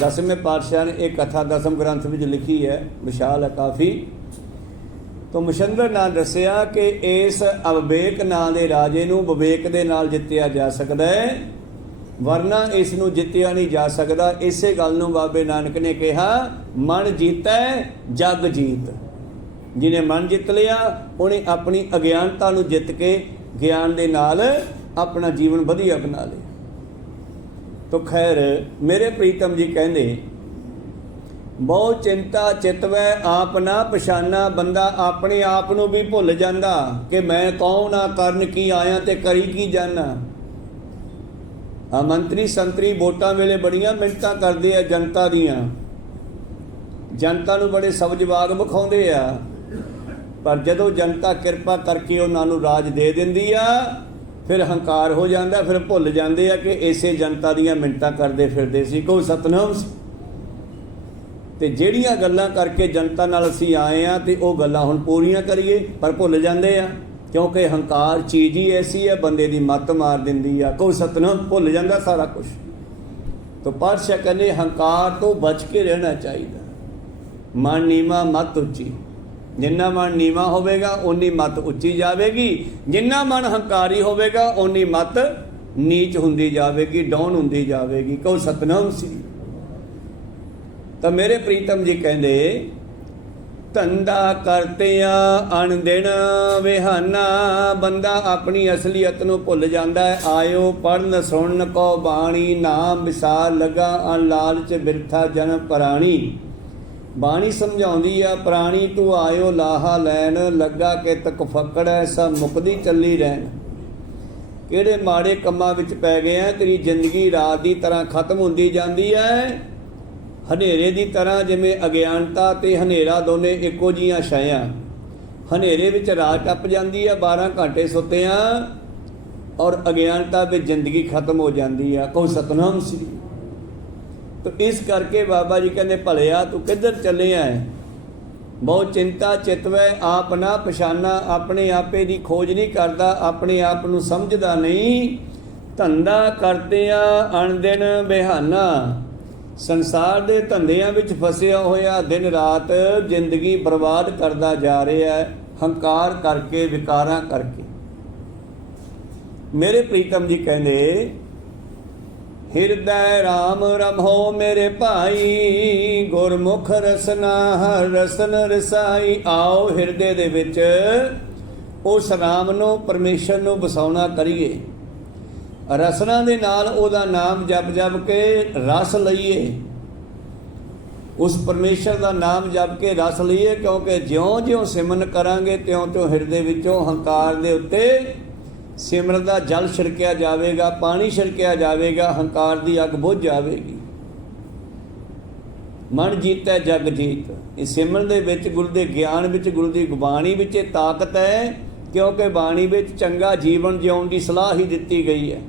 10ਵੇਂ ਪਾਤਸ਼ਾਹ ਨੇ ਇਹ ਕਥਾ 10ਮ ਗ੍ਰੰਥ ਵਿੱਚ ਲਿਖੀ ਹੈ, ਵਿਸ਼ਾਲ ਹੈ ਕਾਫੀ। ਤਾਂ ਮਛੰਦਰ ਨਾਥ ਦੱਸਿਆ ਕਿ ਇਸ ਅਵਿਵੇਕ ਨਾਂ ਦੇ ਰਾਜੇ ਨੂੰ ਵਿਵੇਕ ਦੇ ਨਾਲ ਜਿੱਤਿਆ ਜਾ ਸਕਦਾ ਹੈ, ਵਰਨਾ ਇਸ ਨੂੰ ਜਿੱਤਿਆ ਨਹੀਂ ਜਾ ਸਕਦਾ। ਇਸੇ ਗੱਲ ਨੂੰ ਬਾਬੇ ਨਾਨਕ ਨੇ ਕਿਹਾ, ਮਨ ਜੀਤੈ ਜਗ ਜੀਤ। ਜਿਹਨੇ ਮਨ ਜਿੱਤ ਲਿਆ ਉਹਨੇ ਆਪਣੀ ਅਗਿਆਨਤਾ ਨੂੰ ਜਿੱਤ ਕੇ ਗਿਆਨ ਦੇ ਨਾਲ ਆਪਣਾ ਜੀਵਨ ਵਧੀਆ ਬਣਾ ਲਿਆ। ਤੋ ਖੈਰ ਮੇਰੇ ਪ੍ਰੀਤਮ ਜੀ ਕਹਿੰਦੇ, ਬਹੁ ਚਿੰਤਾ ਚਿਤਵੈ ਆਪ ਨਾ ਪਛਾਨਾ। ਬੰਦਾ ਆਪਣੇ ਆਪ ਨੂੰ ਵੀ ਭੁੱਲ ਜਾਂਦਾ ਕਿ ਮੈਂ ਕੌਣ ਆ, ਕਰਨ ਕੀ ਆਇਆ ਤੇ ਕਰੀ ਕੀ ਜਾਣਾ। ਆ ਮੰਤਰੀ ਸੰਤਰੀ ਵੋਟਾਂ ਵੇਲੇ ਬੜੀਆਂ ਮਿੰਨਤਾਂ ਕਰਦੇ ਆ ਜਨਤਾ ਦੀਆਂ, ਜਨਤਾ ਨੂੰ ਬੜੇ ਸਬਜਵਾਗ ਵਿਖਾਉਂਦੇ ਆ, ਪਰ ਜਦੋਂ ਜਨਤਾ ਕਿਰਪਾ ਕਰਕੇ ਉਹਨਾਂ ਨੂੰ ਰਾਜ ਦੇ ਦਿੰਦੀ ਆ, ਫਿਰ ਹੰਕਾਰ ਹੋ ਜਾਂਦਾ, ਫਿਰ ਭੁੱਲ ਜਾਂਦੇ ਆ ਕਿ ਇਸੇ ਜਨਤਾ ਦੀਆਂ ਮਿੰਨਤਾਂ ਕਰਦੇ ਫਿਰਦੇ ਸੀ। ਕਹੋ ਸਤਨਾਮ। ਤੇ ਜਿਹੜੀਆਂ ਗੱਲਾਂ ਕਰਕੇ ਜਨਤਾ ਨਾਲ ਅਸੀਂ ਆਏ ਆ ਤੇ ਉਹ ਗੱਲਾਂ ਹੁਣ ਪੂਰੀਆਂ ਕਰੀਏ, ਪਰ ਭੁੱਲ ਜਾਂਦੇ ਆ, ਕਿਉਂਕਿ ਹੰਕਾਰ ਚੀਜ਼ ਹੀ ਐਸੀ ਹੈ, ਬੰਦੇ ਦੀ ਮੱਤ ਮਾਰ ਦਿੰਦੀ ਆ। ਕਹੋ ਸਤਨਾਮ। ਭੁੱਲ ਜਾਂਦਾ ਸਾਰਾ ਕੁਝ। ਤਾਂ ਪਾਤਸ਼ਾਹ ਕਹਿੰਦੇ ਹੰਕਾਰ ਤੋਂ ਬਚ ਕੇ ਰਹਿਣਾ ਚਾਹੀਦਾ। ਮਨ ਨੀਵਾਂ ਮੱਤ ਉੱਚੀ। ਜਿੰਨਾ ਮਨ ਨੀਵਾਂ ਹੋਵੇਗਾ ਓਨੀ ਮੱਤ ਉੱਚੀ ਜਾਵੇਗੀ, ਜਿੰਨਾ ਮਨ ਹੰਕਾਰੀ ਹੋਵੇਗਾ ਓਨੀ ਮੱਤ ਨੀਚ ਹੁੰਦੀ ਜਾਵੇਗੀ, ਡਾਊਨ ਹੁੰਦੀ ਜਾਵੇਗੀ। ਕਹੋ ਸਤਨਾਮ ਸ੍ਰੀ। ਤਾਂ ਮੇਰੇ ਪ੍ਰੀਤਮ ਜੀ ਕਹਿੰਦੇ, ਧੰਦਾ ਕਰਤਿਆ ਅਣਦਿਨ ਵਿਹਾਨਾ। ਬੰਦਾ ਆਪਣੀ ਅਸਲੀਅਤ ਨੂੰ ਭੁੱਲ ਜਾਂਦਾ ਹੈ। ਆਇਓ ਪੜਨ ਸੁਣਨ ਕੋ ਬਾਣੀ, ਨਾਮ ਵਿਸਾਰ ਲਗਾ ਅਣ ਲਾਲਚ ਬਿਰਥਾ ਜਨਮ ਪ੍ਰਾਣੀ। ਬਾਣੀ ਸਮਝਾਉਂਦੀ ਆ, ਪ੍ਰਾਣੀ ਤੂੰ ਆਇਓ ਲਾਹਾ ਲੈਣ, ਲੱਗਾ ਕਿ ਤਕ ਫਕੜੈ ਸਭ ਮੁਕਦੀ ਚੱਲੀ ਰਹਿਣ। ਕਿਹੜੇ ਮਾੜੇ ਕੰਮਾਂ ਵਿੱਚ ਪੈ ਗਏ ਆ? ਤੇਰੀ ਜ਼ਿੰਦਗੀ ਰਾਤ ਦੀ ਤਰ੍ਹਾਂ ਖਤਮ ਹੁੰਦੀ ਜਾਂਦੀ ਹੈ, ਹਨੇਰੇ ਦੀ ਤਰ੍ਹਾਂ। ਜਿਵੇਂ ਅਗਿਆਨਤਾ ਤੇ ਹਨੇਰਾ ਦੋਨੇ ਇੱਕੋ ਜਿਹੀਆਂ ਛਾਇਆ। ਹਨੇਰੇ ਵਿੱਚ ਰਾਤ ਟੱਪ ਜਾਂਦੀ ਆ, 12 ਘੰਟੇ ਸੁੱਤੇ ਆ, ਔਰ ਅਗਿਆਨਤਾ ਵਿੱਚ ਜ਼ਿੰਦਗੀ ਖਤਮ ਹੋ ਜਾਂਦੀ ਆ। ਕਹੋ ਸਤਨਾਮ ਸ੍ਰੀ। ਤੋ ਇਸ ਕਰਕੇ ਬਾਬਾ ਜੀ ਕਹਿੰਦੇ, ਭਲਿਆ ਤੂੰ ਕਿੱਧਰ ਚੱਲਿਆ ਹੈ? ਬਹੁਤ ਚਿੰਤਾ ਚਿਤਵੈ ਆਪ ਨਾ ਪਛਾਨਾ। ਆਪਣੇ ਆਪੇ ਦੀ ਖੋਜ ਨਹੀਂ ਕਰਦਾ, ਆਪਣੇ ਆਪ ਨੂੰ ਸਮਝਦਾ ਨਹੀਂ। ਧੰਦਾ ਕਰਦਿਆਂ ਅਣਦਿਨ ਬਿਹਾਨਾ। ਸੰਸਾਰ ਦੇ ਧੰਦਿਆਂ ਵਿੱਚ ਫਸਿਆ ਹੋਇਆ ਦਿਨ ਰਾਤ ਜ਼ਿੰਦਗੀ ਬਰਬਾਦ ਕਰਦਾ ਜਾ ਰਿਹਾ ਹੈ, ਹੰਕਾਰ ਕਰਕੇ, ਵਿਕਾਰਾਂ ਕਰਕੇ। ਮੇਰੇ ਪ੍ਰੀਤਮ ਜੀ ਕਹਿੰਦੇ, ਹਿਰਦੈ ਰਾਮ ਰਮੋ ਮੇਰੇ ਭਾਈ, ਗੁਰਮੁਖ ਰਸਨਾ ਹਰ ਰਸਨ ਰਸਾਈ। ਆਓ ਹਿਰਦੇ ਦੇ ਵਿੱਚ ਉਸ ਰਾਮ ਨੂੰ, ਪਰਮੇਸ਼ਰ ਨੂੰ ਵਸਾਉਣਾ ਕਰੀਏ। ਰਸਨਾ ਦੇ ਨਾਲ ਉਹਦਾ ਨਾਮ ਜਪ ਜਪ ਕੇ ਰਸ ਲਈਏ, ਉਸ ਪਰਮੇਸ਼ਰ ਦਾ ਨਾਮ ਜਪ ਕੇ ਰਸ ਲਈਏ। ਕਿਉਂਕਿ ਜਿਉਂ-ਜਿਉਂ ਸਿਮਰਨ ਕਰਾਂਗੇ ਤਿਉਂ-ਤਿਉਂ ਹਿਰਦੇ ਵਿੱਚੋਂ ਹੰਕਾਰ ਦੇ ਉੱਤੇ ਸਿਮਰਨ ਦਾ ਜਲ ਛਿੜਕਿਆ ਜਾਵੇਗਾ, ਪਾਣੀ ਛਿੜਕਿਆ ਜਾਵੇਗਾ, ਹੰਕਾਰ ਦੀ ਅੱਗ ਬੁਝ ਜਾਵੇਗੀ। ਮਨ ਜੀਤੈ ਜਗ ਜੀਤ। ਇਸ ਸਿਮਰਨ ਦੇ ਵਿੱਚ, ਗੁਰੂ ਦੇ ਗਿਆਨ ਵਿੱਚ, ਗੁਰੂ ਦੀ ਬਾਣੀ ਵਿੱਚ ਇਹ ਤਾਕਤ ਹੈ, ਕਿਉਂਕਿ ਬਾਣੀ ਵਿੱਚ ਚੰਗਾ ਜੀਵਨ ਜਿਉਣ ਦੀ ਸਲਾਹ ਹੀ ਦਿੱਤੀ ਗਈ ਹੈ।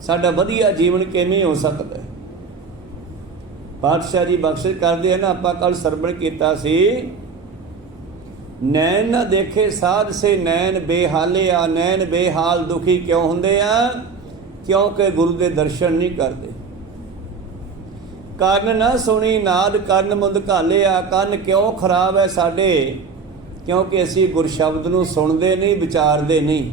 ਸਾਡਾ ਵਧੀਆ ਜੀਵਨ ਕਿਵੇਂ ਹੋ ਸਕਦਾ? ਪਾਤਸ਼ਾਹ ਜੀ ਬਖਸ਼ਿਸ਼ ਕਰਦੇ ਹਨ। ਆਪਾਂ ਕੱਲ ਸਰਵਣ ਕੀਤਾ ਸੀ, ਨੈਣ ਨਾ ਦੇਖੇ ਸਾਧ ਸੇ ਨੈਣ ਬੇਹਾਲੇ ਆ। ਨੈਣ ਬੇਹਾਲ ਦੁਖੀ ਕਿਉਂ ਹੁੰਦੇ ਆ? ਕਿਉਂਕਿ ਗੁਰੂ ਦੇ ਦਰਸ਼ਨ ਨਹੀਂ ਕਰਦੇ। ਕੰਨ ਨਾ ਸੁਣੀ ਨਾਦ ਕੰਨ ਮੁੰਦ ਘਾਲਿਆ। ਕੰਨ ਕਿਉਂ ਖਰਾਬ ਹੈ ਸਾਡੇ? ਕਿਉਂਕਿ ਅਸੀਂ ਗੁਰ ਸ਼ਬਦ ਨੂੰ ਸੁਣਦੇ ਨਹੀਂ, ਵਿਚਾਰਦੇ ਨਹੀਂ।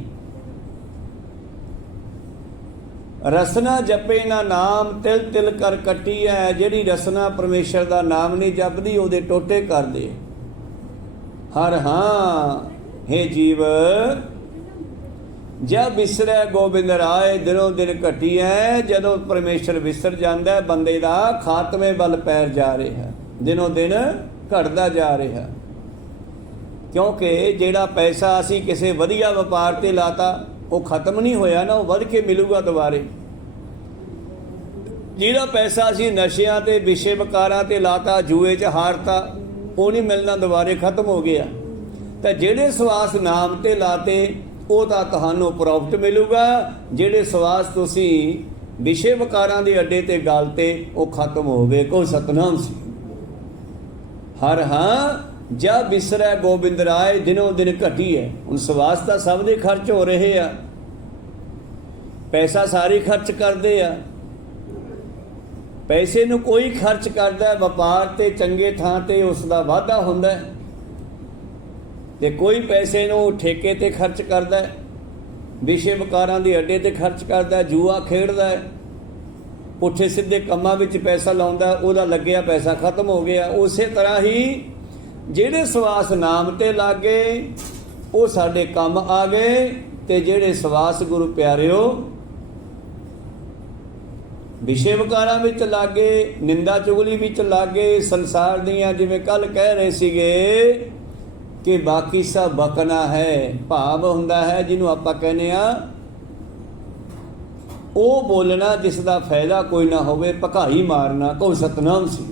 ਰਸਨਾ ਜਪੇ ਨਾ ਨਾਮ ਤਿਲ ਤਿਲ ਕਰ ਕੱਟੀ ਹੈ। ਜਿਹੜੀ ਰਸਨਾ ਪਰਮੇਸ਼ਰ ਦਾ ਨਾਮ ਨਹੀਂ ਜਪਦੀ, ਉਹਦੇ ਟੋਟੇ ਕਰਦੇ। ਹਰ ਹਾਂ ਹੇ ਜੀਵ ਜਬ ਵਿਸਰੈ ਗੋਬਿੰਦ ਰਾਏ। ਦਿਨੋਂ ਦਿਨ ਘਟੀ ਹੈ। ਜਦੋਂ ਪਰਮੇਸ਼ਰ ਵਿਸਰ ਜਾਂਦਾ, ਬੰਦੇ ਦਾ ਖਾਤਮੇ ਵੱਲ ਪੈਰ ਜਾ ਰਿਹਾ, ਦਿਨੋਂ ਦਿਨ ਘਟਦਾ ਜਾ ਰਿਹਾ। ਕਿਉਂਕਿ ਜਿਹੜਾ ਪੈਸਾ ਅਸੀਂ ਕਿਸੇ ਵਧੀਆ ਵਪਾਰ ਤੇ ਲਾਤਾ, ਉਹ ਖਤਮ ਨਹੀਂ ਹੋਇਆ ਨਾ, ਉਹ ਵੱਧ ਕੇ ਮਿਲੂਗਾ ਦੁਬਾਰੇ। ਜਿਹੜਾ ਪੈਸਾ ਅਸੀਂ ਨਸ਼ਿਆਂ ਤੇ, ਵਿਸ਼ੇ ਵਿਕਾਰਾਂ ਤੇ ਲਾਤਾ, ਜੂਏ 'ਚ ਹਾਰਤਾ, ਉਹ ਨਹੀਂ ਮਿਲਣਾ, ਦੁਬਾਰੇ ਖਤਮ ਹੋ ਗਿਆ। ਤਾਂ ਜਿਹੜੇ ਸਵਾਸ ਨਾਮ ਤੇ ਲਾਤੇ, ਉਹ ਤਾਂ ਤੁਹਾਨੂੰ ਪ੍ਰੋਫਿਟ ਮਿਲੂਗਾ। ਜਿਹੜੇ ਸਵਾਸ ਤੁਸੀਂ ਵਿਸ਼ੇ ਵਿਕਾਰਾਂ ਦੇ ਅੱਡੇ ਤੇ ਗੱਲ ਤੇ ਉਹ ਖਤਮ ਹੋ ਗਏ। ਕੋ ਸਤਨਾਮ ਸੀ। ਹਰ ਹਾਂ ਜਾ ਬਿਸਰੈ ਗੋਬਿੰਦ ਰਾਏ ਦਿਨੋਂ ਦਿਨ ਘਟੀ ਹੈ। ਹੁਣ ਸਵਾਸ ਤਾਂ ਸਭ ਦੇ ਖਰਚ ਹੋ ਰਹੇ ਆ, ਪੈਸਾ ਸਾਰੇ ਖਰਚ ਕਰਦੇ ਆ। ਪੈਸੇ ਨੂੰ ਕੋਈ ਖਰਚ ਕਰਦਾ ਵਪਾਰ ਤੇ ਚੰਗੇ ਥਾਂ ਤੇ ਉਸ ਦਾ ਵਾਧਾ ਹੁੰਦਾ ਹੈ, ਤੇ ਕੋਈ ਪੈਸੇ ਨੂੰ ਠੇਕੇ ਤੇ ਖਰਚ ਕਰਦਾ ਹੈ, ਵਿਸ਼ੇ ਵਿਕਾਰਾਂ ਦੇ ਅੱਡੇ ਤੇ ਖਰਚ ਕਰਦਾ ਹੈ, ਜੂਆ ਖੇਡਦਾ ਹੈ, ਪੁੱਠੇ ਸਿੱਧੇ ਕੰਮਾਂ ਵਿੱਚ ਪੈਸਾ ਲਾਉਂਦਾ, ਉਹਦਾ ਲੱਗਿਆ ਪੈਸਾ ਖਤਮ ਹੋ ਗਿਆ। ਉਸੇ ਤਰ੍ਹਾਂ ਹੀ ਜਿਹੜੇ ਸਵਾਸ ਨਾਮ ਤੇ ਲੱਗ ਗਏ ਉਹ ਸਾਡੇ ਕੰਮ ਆ ਗਏ, ਤੇ ਜਿਹੜੇ ਸਵਾਸ ਗੁਰੂ ਪਿਆਰਿਓ ਵਿਸ਼ੇ ਵਿਕਾਰਾਂ ਵਿੱਚ ਲੱਗੇ, ਨਿੰਦਾ ਚੁਗਲੀ ਵਿੱਚ ਲੱਗੇ, ਸੰਸਾਰ ਦੀਆਂ, ਜਿਵੇਂ ਕੱਲ ਕਹਿ ਰਹੇ ਸੀਗੇ ਕਿ ਬਾਕੀ ਸਭ ਬਕਨਾ ਹੈ। ਭਾਵ ਹੁੰਦਾ ਹੈ ਜਿਹਨੂੰ ਆਪਾਂ ਕਹਿੰਦੇ ਆ ਉਹ ਬੋਲਣਾ ਜਿਸ ਦਾ ਫਾਇਦਾ ਕੋਈ ਨਾ ਹੋਵੇ, ਭਕਾਈ ਮਾਰਨਾ। ਕੋ ਸਤਨਾਮ ਸੀ।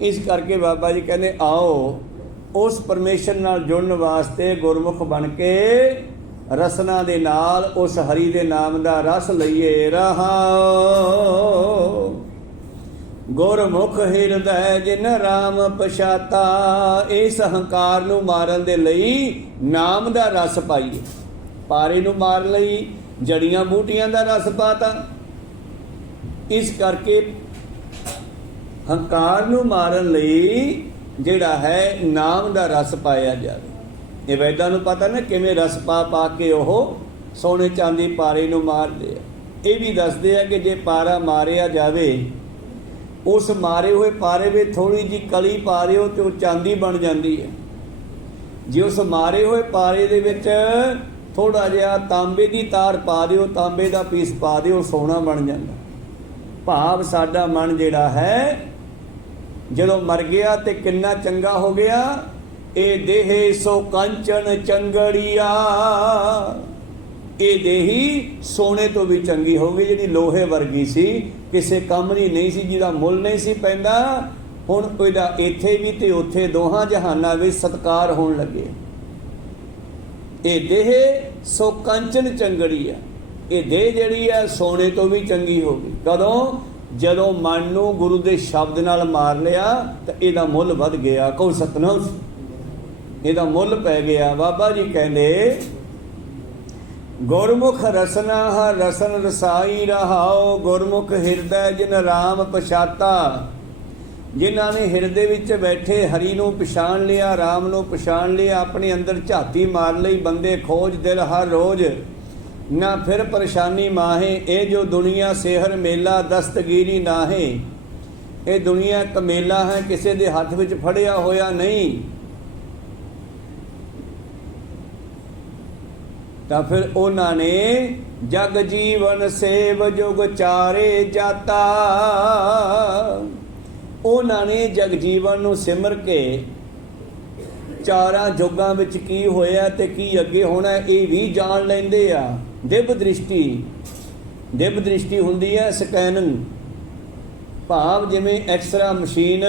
ਇਸ ਕਰਕੇ ਬਾਬਾ ਜੀ ਕਹਿੰਦੇ ਆਓ ਉਸ ਪਰਮੇਸ਼ਰ ਨਾਲ ਜੁੜਨ ਵਾਸਤੇ ਗੁਰਮੁਖ ਬਣ ਕੇ ਰਸਨਾ ਦੇ ਨਾਲ ਉਸ ਹਰੀ ਦੇ ਨਾਮ ਦਾ ਰਸ ਲਈਏ। ਰਹਾਓ ਗੁਰਮੁਖ ਹਿਰਦੈ ਜਿਨ ਰਾਮ ਪਛਾਤਾ। ਇਸ ਹੰਕਾਰ ਨੂੰ ਮਾਰਨ ਦੇ ਲਈ ਨਾਮ ਦਾ ਰਸ ਪਾਈਏ। ਪਾਰੇ ਨੂੰ ਮਾਰਨ ਲਈ ਜੜੀਆਂ ਬੂਟੀਆਂ ਦਾ ਰਸ ਪਾਤਾ। ਇਸ ਕਰਕੇ ਹੰਕਾਰ ਨੂੰ ਮਾਰਨ ਲਈ ਜਿਹੜਾ ਹੈ ਨਾਮ ਦਾ ਰਸ ਪਾਇਆ ਜਾਵੇ। ਇਹ ਵੈਦਾਂ ਨੂੰ ਪਤਾ ਨਾ ਕਿਵੇਂ ਰਸ ਪਾ ਪਾ ਕੇ ਉਹ ਸੋਨੇ ਚਾਂਦੀ ਪਾਰੇ ਨੂੰ ਮਾਰਦੇ ਆ। ਇਹ ਵੀ ਦੱਸਦੇ ਆ ਕਿ ਜੇ ਪਾਰਾ ਮਾਰਿਆ ਜਾਵੇ, ਉਸ ਮਾਰੇ ਹੋਏ ਪਾਰੇ ਵਿੱਚ ਥੋੜੀ ਜਿਹੀ ਕਲੀ ਪਾ ਦਿਓ ਤੇ ਉਹ ਚਾਂਦੀ ਬਣ ਜਾਂਦੀ ਹੈ। ਜੇ ਉਸ ਮਾਰੇ ਹੋਏ ਪਾਰੇ ਦੇ ਵਿੱਚ ਥੋੜਾ ਜਿਹਾ ਤਾਂਬੇ ਦੀ ਤਾਰ ਪਾ ਦਿਓ, ਤਾਂਬੇ ਦਾ ਪੀਸ ਪਾ ਦਿਓ, ਸੋਨਾ ਬਣ ਜਾਂਦਾ। ਭਾਵ ਸਾਡਾ ਮਨ ਜਿਹੜਾ ਹੈ ਜਦੋਂ ਮਰ ਗਿਆ ਤੇ ਕਿੰਨਾ ਚੰਗਾ ਹੋ ਗਿਆ। ਇਹ ਦੇਹ ਸੋ ਕੰਚਨ ਚੰਗੜੀਆ। ਇਹ ਦੇਹੀ ਸੋਨੇ ਤੋਂ ਵੀ ਚੰਗੀ ਹੋ ਗਈ, ਜਿਹੜੀ ਲੋਹੇ ਵਰਗੀ ਸੀ, ਕਿਸੇ ਕੰਮ ਦੀ ਨਹੀਂ ਸੀ, ਜਿਹਦਾ ਮੁੱਲ ਨਹੀਂ ਸੀ ਪੈਂਦਾ। ਹੁਣ ਉਹਦਾ ਇੱਥੇ ਵੀ ਤੇ ਉੱਥੇ ਦੋਹਾਂ ਜਹਾਨਾਂ ਵਿੱਚ ਸਤਕਾਰ ਹੋਣ ਲੱਗੇ। ਇਹ ਦੇਹ ਸੋ ਕੰਚਨ ਚੰਗੜੀ ਆ। ਇਹ ਦੇਹ ਜਿਹੜੀ ਆ ਸੋਨੇ ਤੋਂ ਵੀ ਚੰਗੀ ਹੋ ਗਈ। ਕਦੋਂ? ਜਦੋਂ ਮਨ ਨੂੰ ਗੁਰੂ ਦੇ ਸ਼ਬਦ ਨਾਲ ਮਾਰ ਲਿਆ ਤਾਂ ਇਹਦਾ ਮੁੱਲ ਵੱਧ ਗਿਆ। ਕਹੋ ਸਤਨਾਮ। ਇਹਦਾ ਮੁੱਲ ਪੈ ਗਿਆ। ਬਾਬਾ ਜੀ ਕਹਿੰਦੇ ਗੁਰਮੁਖ ਰਸਨਾ ਹਰ ਰਸਨ ਰਸਾਈ ਰਹਾਓ। ਗੁਰਮੁਖ ਹਿਰਦੈ ਜਿਨ ਰਾਮ ਪਛਾਤਾ। ਜਿਨ੍ਹਾਂ ਨੇ ਹਿਰਦੇ ਵਿੱਚ ਬੈਠੇ ਹਰੀ ਨੂੰ ਪਛਾਣ ਲਿਆ, ਰਾਮ ਨੂੰ ਪਛਾਣ ਲਿਆ, ਆਪਣੇ ਅੰਦਰ ਝਾਤੀ ਮਾਰ ਲਈ, ਬੰਦੇ ਖੋਜ ਦਿਲ ਹਰ ਰੋਜ਼ ਨਾ ਫਿਰ ਪਰੇਸ਼ਾਨੀ ਮਾਹੇ। ਇਹ ਜੋ ਦੁਨੀਆ ਸੇਹਰ ਮੇਲਾ ਦਸਤਗੀਰੀ ਨਾਹੇ। ਇਹ ਦੁਨੀਆ ਇੱਕ ਮੇਲਾ ਹੈ, ਕਿਸੇ ਦੇ ਹੱਥ ਵਿੱਚ ਫੜਿਆ ਹੋਇਆ ਨਹੀਂ। ਤਾਂ ਫਿਰ ਉਹਨਾਂ ਨੇ ਜਗ ਜੀਵਨ ਸੇਵ ਜੁਗ ਚਾਰੇ ਜਾਤਾ। ਉਹਨਾਂ ਨੇ ਜਗ ਜੀਵਨ ਨੂੰ ਸਿਮਰ ਕੇ ਚਾਰਾਂ ਜੁਗਾਂ ਵਿੱਚ ਕੀ ਹੋਇਆ ਤੇ ਕੀ ਅੱਗੇ ਹੋਣਾ ਇਹ ਵੀ ਜਾਣ ਲੈਂਦੇ ਆ। ਦਿਵ ਦ੍ਰਿਸ਼ਟੀ ਹੁੰਦੀ ਹੈ ਸਕੈਨਨ। ਭਾਵ ਜਿਵੇਂ ਐਕਸਰਾ ਮਸ਼ੀਨ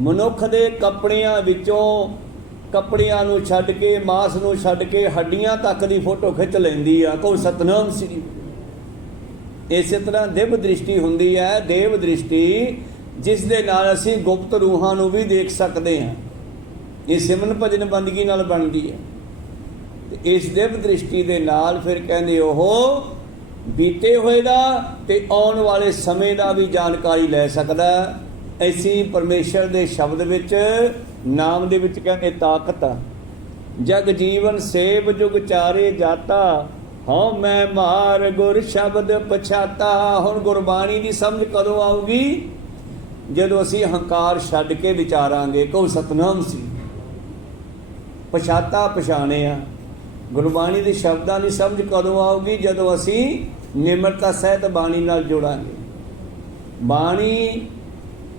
ਮਨੁੱਖ ਦੇ ਕੱਪੜਿਆਂ ਵਿੱਚੋਂ ਕੱਪੜਿਆਂ ਨੂੰ ਛੱਡ ਕੇ, ਮਾਸ ਨੂੰ ਛੱਡ ਕੇ ਹੱਡੀਆਂ ਤੱਕ ਦੀ ਫੋਟੋ ਖਿੱਚ ਲੈਂਦੀ ਆ। ਕੋਈ ਸਤਨਾਮ ਸ੍ਰੀ। ਇਸੇ ਤਰ੍ਹਾਂ ਦਿਵ ਦ੍ਰਿਸ਼ਟੀ ਹੁੰਦੀ ਹੈ, ਦੇਵ ਦ੍ਰਿਸ਼ਟੀ, ਜਿਸ ਦੇ ਨਾਲ ਅਸੀਂ ਗੁਪਤ ਰੂਹਾਂ ਨੂੰ ਵੀ ਦੇਖ ਸਕਦੇ ਹਾਂ। ਇਹ ਸਿਮਰਨ ਭਜਨ ਬੰਦਗੀ ਨਾਲ ਬਣਦੀ ਹੈ। ਤੇ ਇਸ ਦਿਵ ਦ੍ਰਿਸ਼ਟੀ ਦੇ ਨਾਲ ਫਿਰ ਕਹਿੰਦੇ ਉਹ ਬੀਤੇ ਹੋਏ ਦਾ ਤੇ ਆਉਣ ਵਾਲੇ ਸਮੇਂ ਦਾ ਵੀ ਜਾਣਕਾਰੀ ਲੈ ਸਕਦਾ। ਐਸੀ ਪਰਮੇਸ਼ਰ ਦੇ ਸ਼ਬਦ ਵਿੱਚ, ਨਾਮ ਦੇ ਵਿੱਚ ਕਹਿੰਦੇ ਤਾਕਤ ਆ। ਜਗ ਜੀਵਨ ਸੇਵ ਜੁਗ ਚਾਰੇ ਜਾਤਾ। ਹਉ ਮੈਂ ਮਾਰ ਗੁਰ ਸ਼ਬਦ ਪਛਾਤਾ। ਹੁਣ ਗੁਰਬਾਣੀ ਦੀ ਸਮਝ ਕਦੋਂ ਆਊਗੀ? ਜਦੋਂ ਅਸੀਂ ਹੰਕਾਰ ਛੱਡ ਕੇ ਵਿਚਾਰਾਂਗੇ। ਕਹੋ ਸਤਨਾਮ ਸੀ। ਪਛਾਤਾ ਪਛਾਣਿਆ। ਗੁਰਬਾਣੀ ਦੇ ਸ਼ਬਦਾਂ ਦੀ ਸਮਝ ਕਦੋਂ ਆਊਗੀ? ਜਦੋਂ ਅਸੀਂ ਨਿਮਰਤਾ ਸਹਿਤ ਬਾਣੀ ਨਾਲ ਜੁੜਾਂਗੇ। ਬਾਣੀ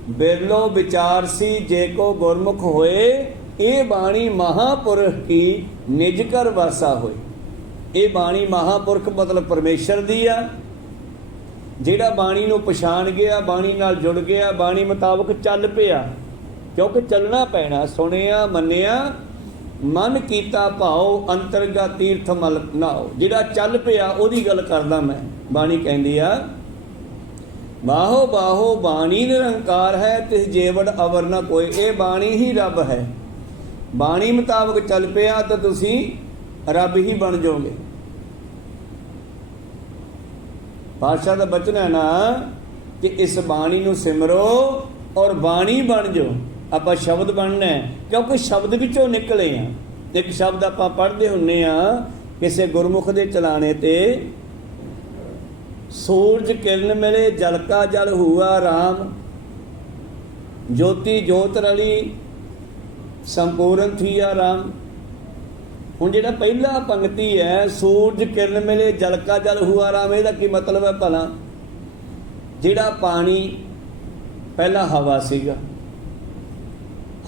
ਬਿਰਲੋ ਵਿਚਾਰ ਸੀ ਜੇ ਕੋ ਗੁਰਮੁਖ ਹੋਏ। ਇਹ ਬਾਣੀ ਮਹਾਪੁਰਖ ਕੀ ਨਿਜ ਕਰ ਵਾਸਾ ਹੋਏ। ਇਹ ਬਾਣੀ ਮਹਾਪੁਰਖ ਮਤਲਬ ਪਰਮੇਸ਼ਰ ਦੀ ਆ। ਜਿਹੜਾ ਬਾਣੀ ਨੂੰ ਪਛਾਣ ਗਿਆ, ਬਾਣੀ ਨਾਲ ਜੁੜ ਗਿਆ, ਬਾਣੀ ਮੁਤਾਬਕ ਚੱਲ ਪਿਆ, ਕਿਉਂਕਿ ਚੱਲਣਾ ਪੈਣਾ। ਸੁਣਿਆ ਮੰਨਿਆ ਮਨ ਕੀਤਾ ਭਾਉ ਅੰਤਰਗਾ ਤੀਰਥ ਮਲ ਨਾਓ। ਜਿਹੜਾ ਚੱਲ ਪਿਆ ਉਹਦੀ ਗੱਲ ਕਰਦਾ ਮੈਂ। ਬਾਣੀ ਕਹਿੰਦੀ ਆ, ਬਾਹੋ ਬਾਹੋ ਬਾਣੀ ਨਿਰੰਕਾਰ ਹੈ, ਤਿਸ ਜੇਵੜ ਅਵਰ ਨਾ ਕੋਈ। ਇਹ ਬਾਣੀ ਹੀ ਰੱਬ ਹੈ। ਬਾਣੀ ਮੁਤਾਬਕ ਚੱਲ ਪਿਆ ਤਾਂ ਤੁਸੀਂ ਰੱਬ ਹੀ ਬਣ ਜਾਓਗੇ। ਪਾਤਸ਼ਾਹ ਦਾ ਬਚਨ ਹੈ ਨਾ ਕਿ ਇਸ ਬਾਣੀ ਨੂੰ ਸਿਮਰੋ ਔਰ ਬਾਣੀ ਬਣ ਜਾਓ। ਆਪਾਂ ਸ਼ਬਦ ਬਣਨਾ ਹੈ, ਕਿਉਂਕਿ ਸ਼ਬਦ ਵਿੱਚੋਂ ਨਿਕਲੇ ਆ। ਇੱਕ ਸ਼ਬਦ ਆਪਾਂ ਪੜ੍ਹਦੇ ਹੁੰਨੇ ਆ ਕਿਸੇ ਗੁਰਮੁਖ ਦੇ ਚਲਾਣੇ ਤੇ, ਸੂਰਜ ਕਿਰਨ ਮਿਲੇ ਜਲ ਕਾ ਜਲ ਹੁਆ ਰਾਮ, ਜੋਤੀ ਜੋਤ ਰਲੀ ਸੰਪੂਰਨ ਥੀਆ ਰਾਮ। ਹੁਣ ਜਿਹੜਾ ਪਹਿਲਾ ਪੰਕਤੀ ਹੈ, ਸੂਰਜ ਕਿਰਨ ਮਿਲੇ ਜਲ ਕਾ ਜਲ ਹੁਆ ਰਾਮ, ਇਹਦਾ ਕੀ ਮਤਲਬ ਹੈ ਭਲਾ? ਜਿਹੜਾ ਪਾਣੀ ਪਹਿਲਾਂ ਹਵਾ ਸੀਗਾ,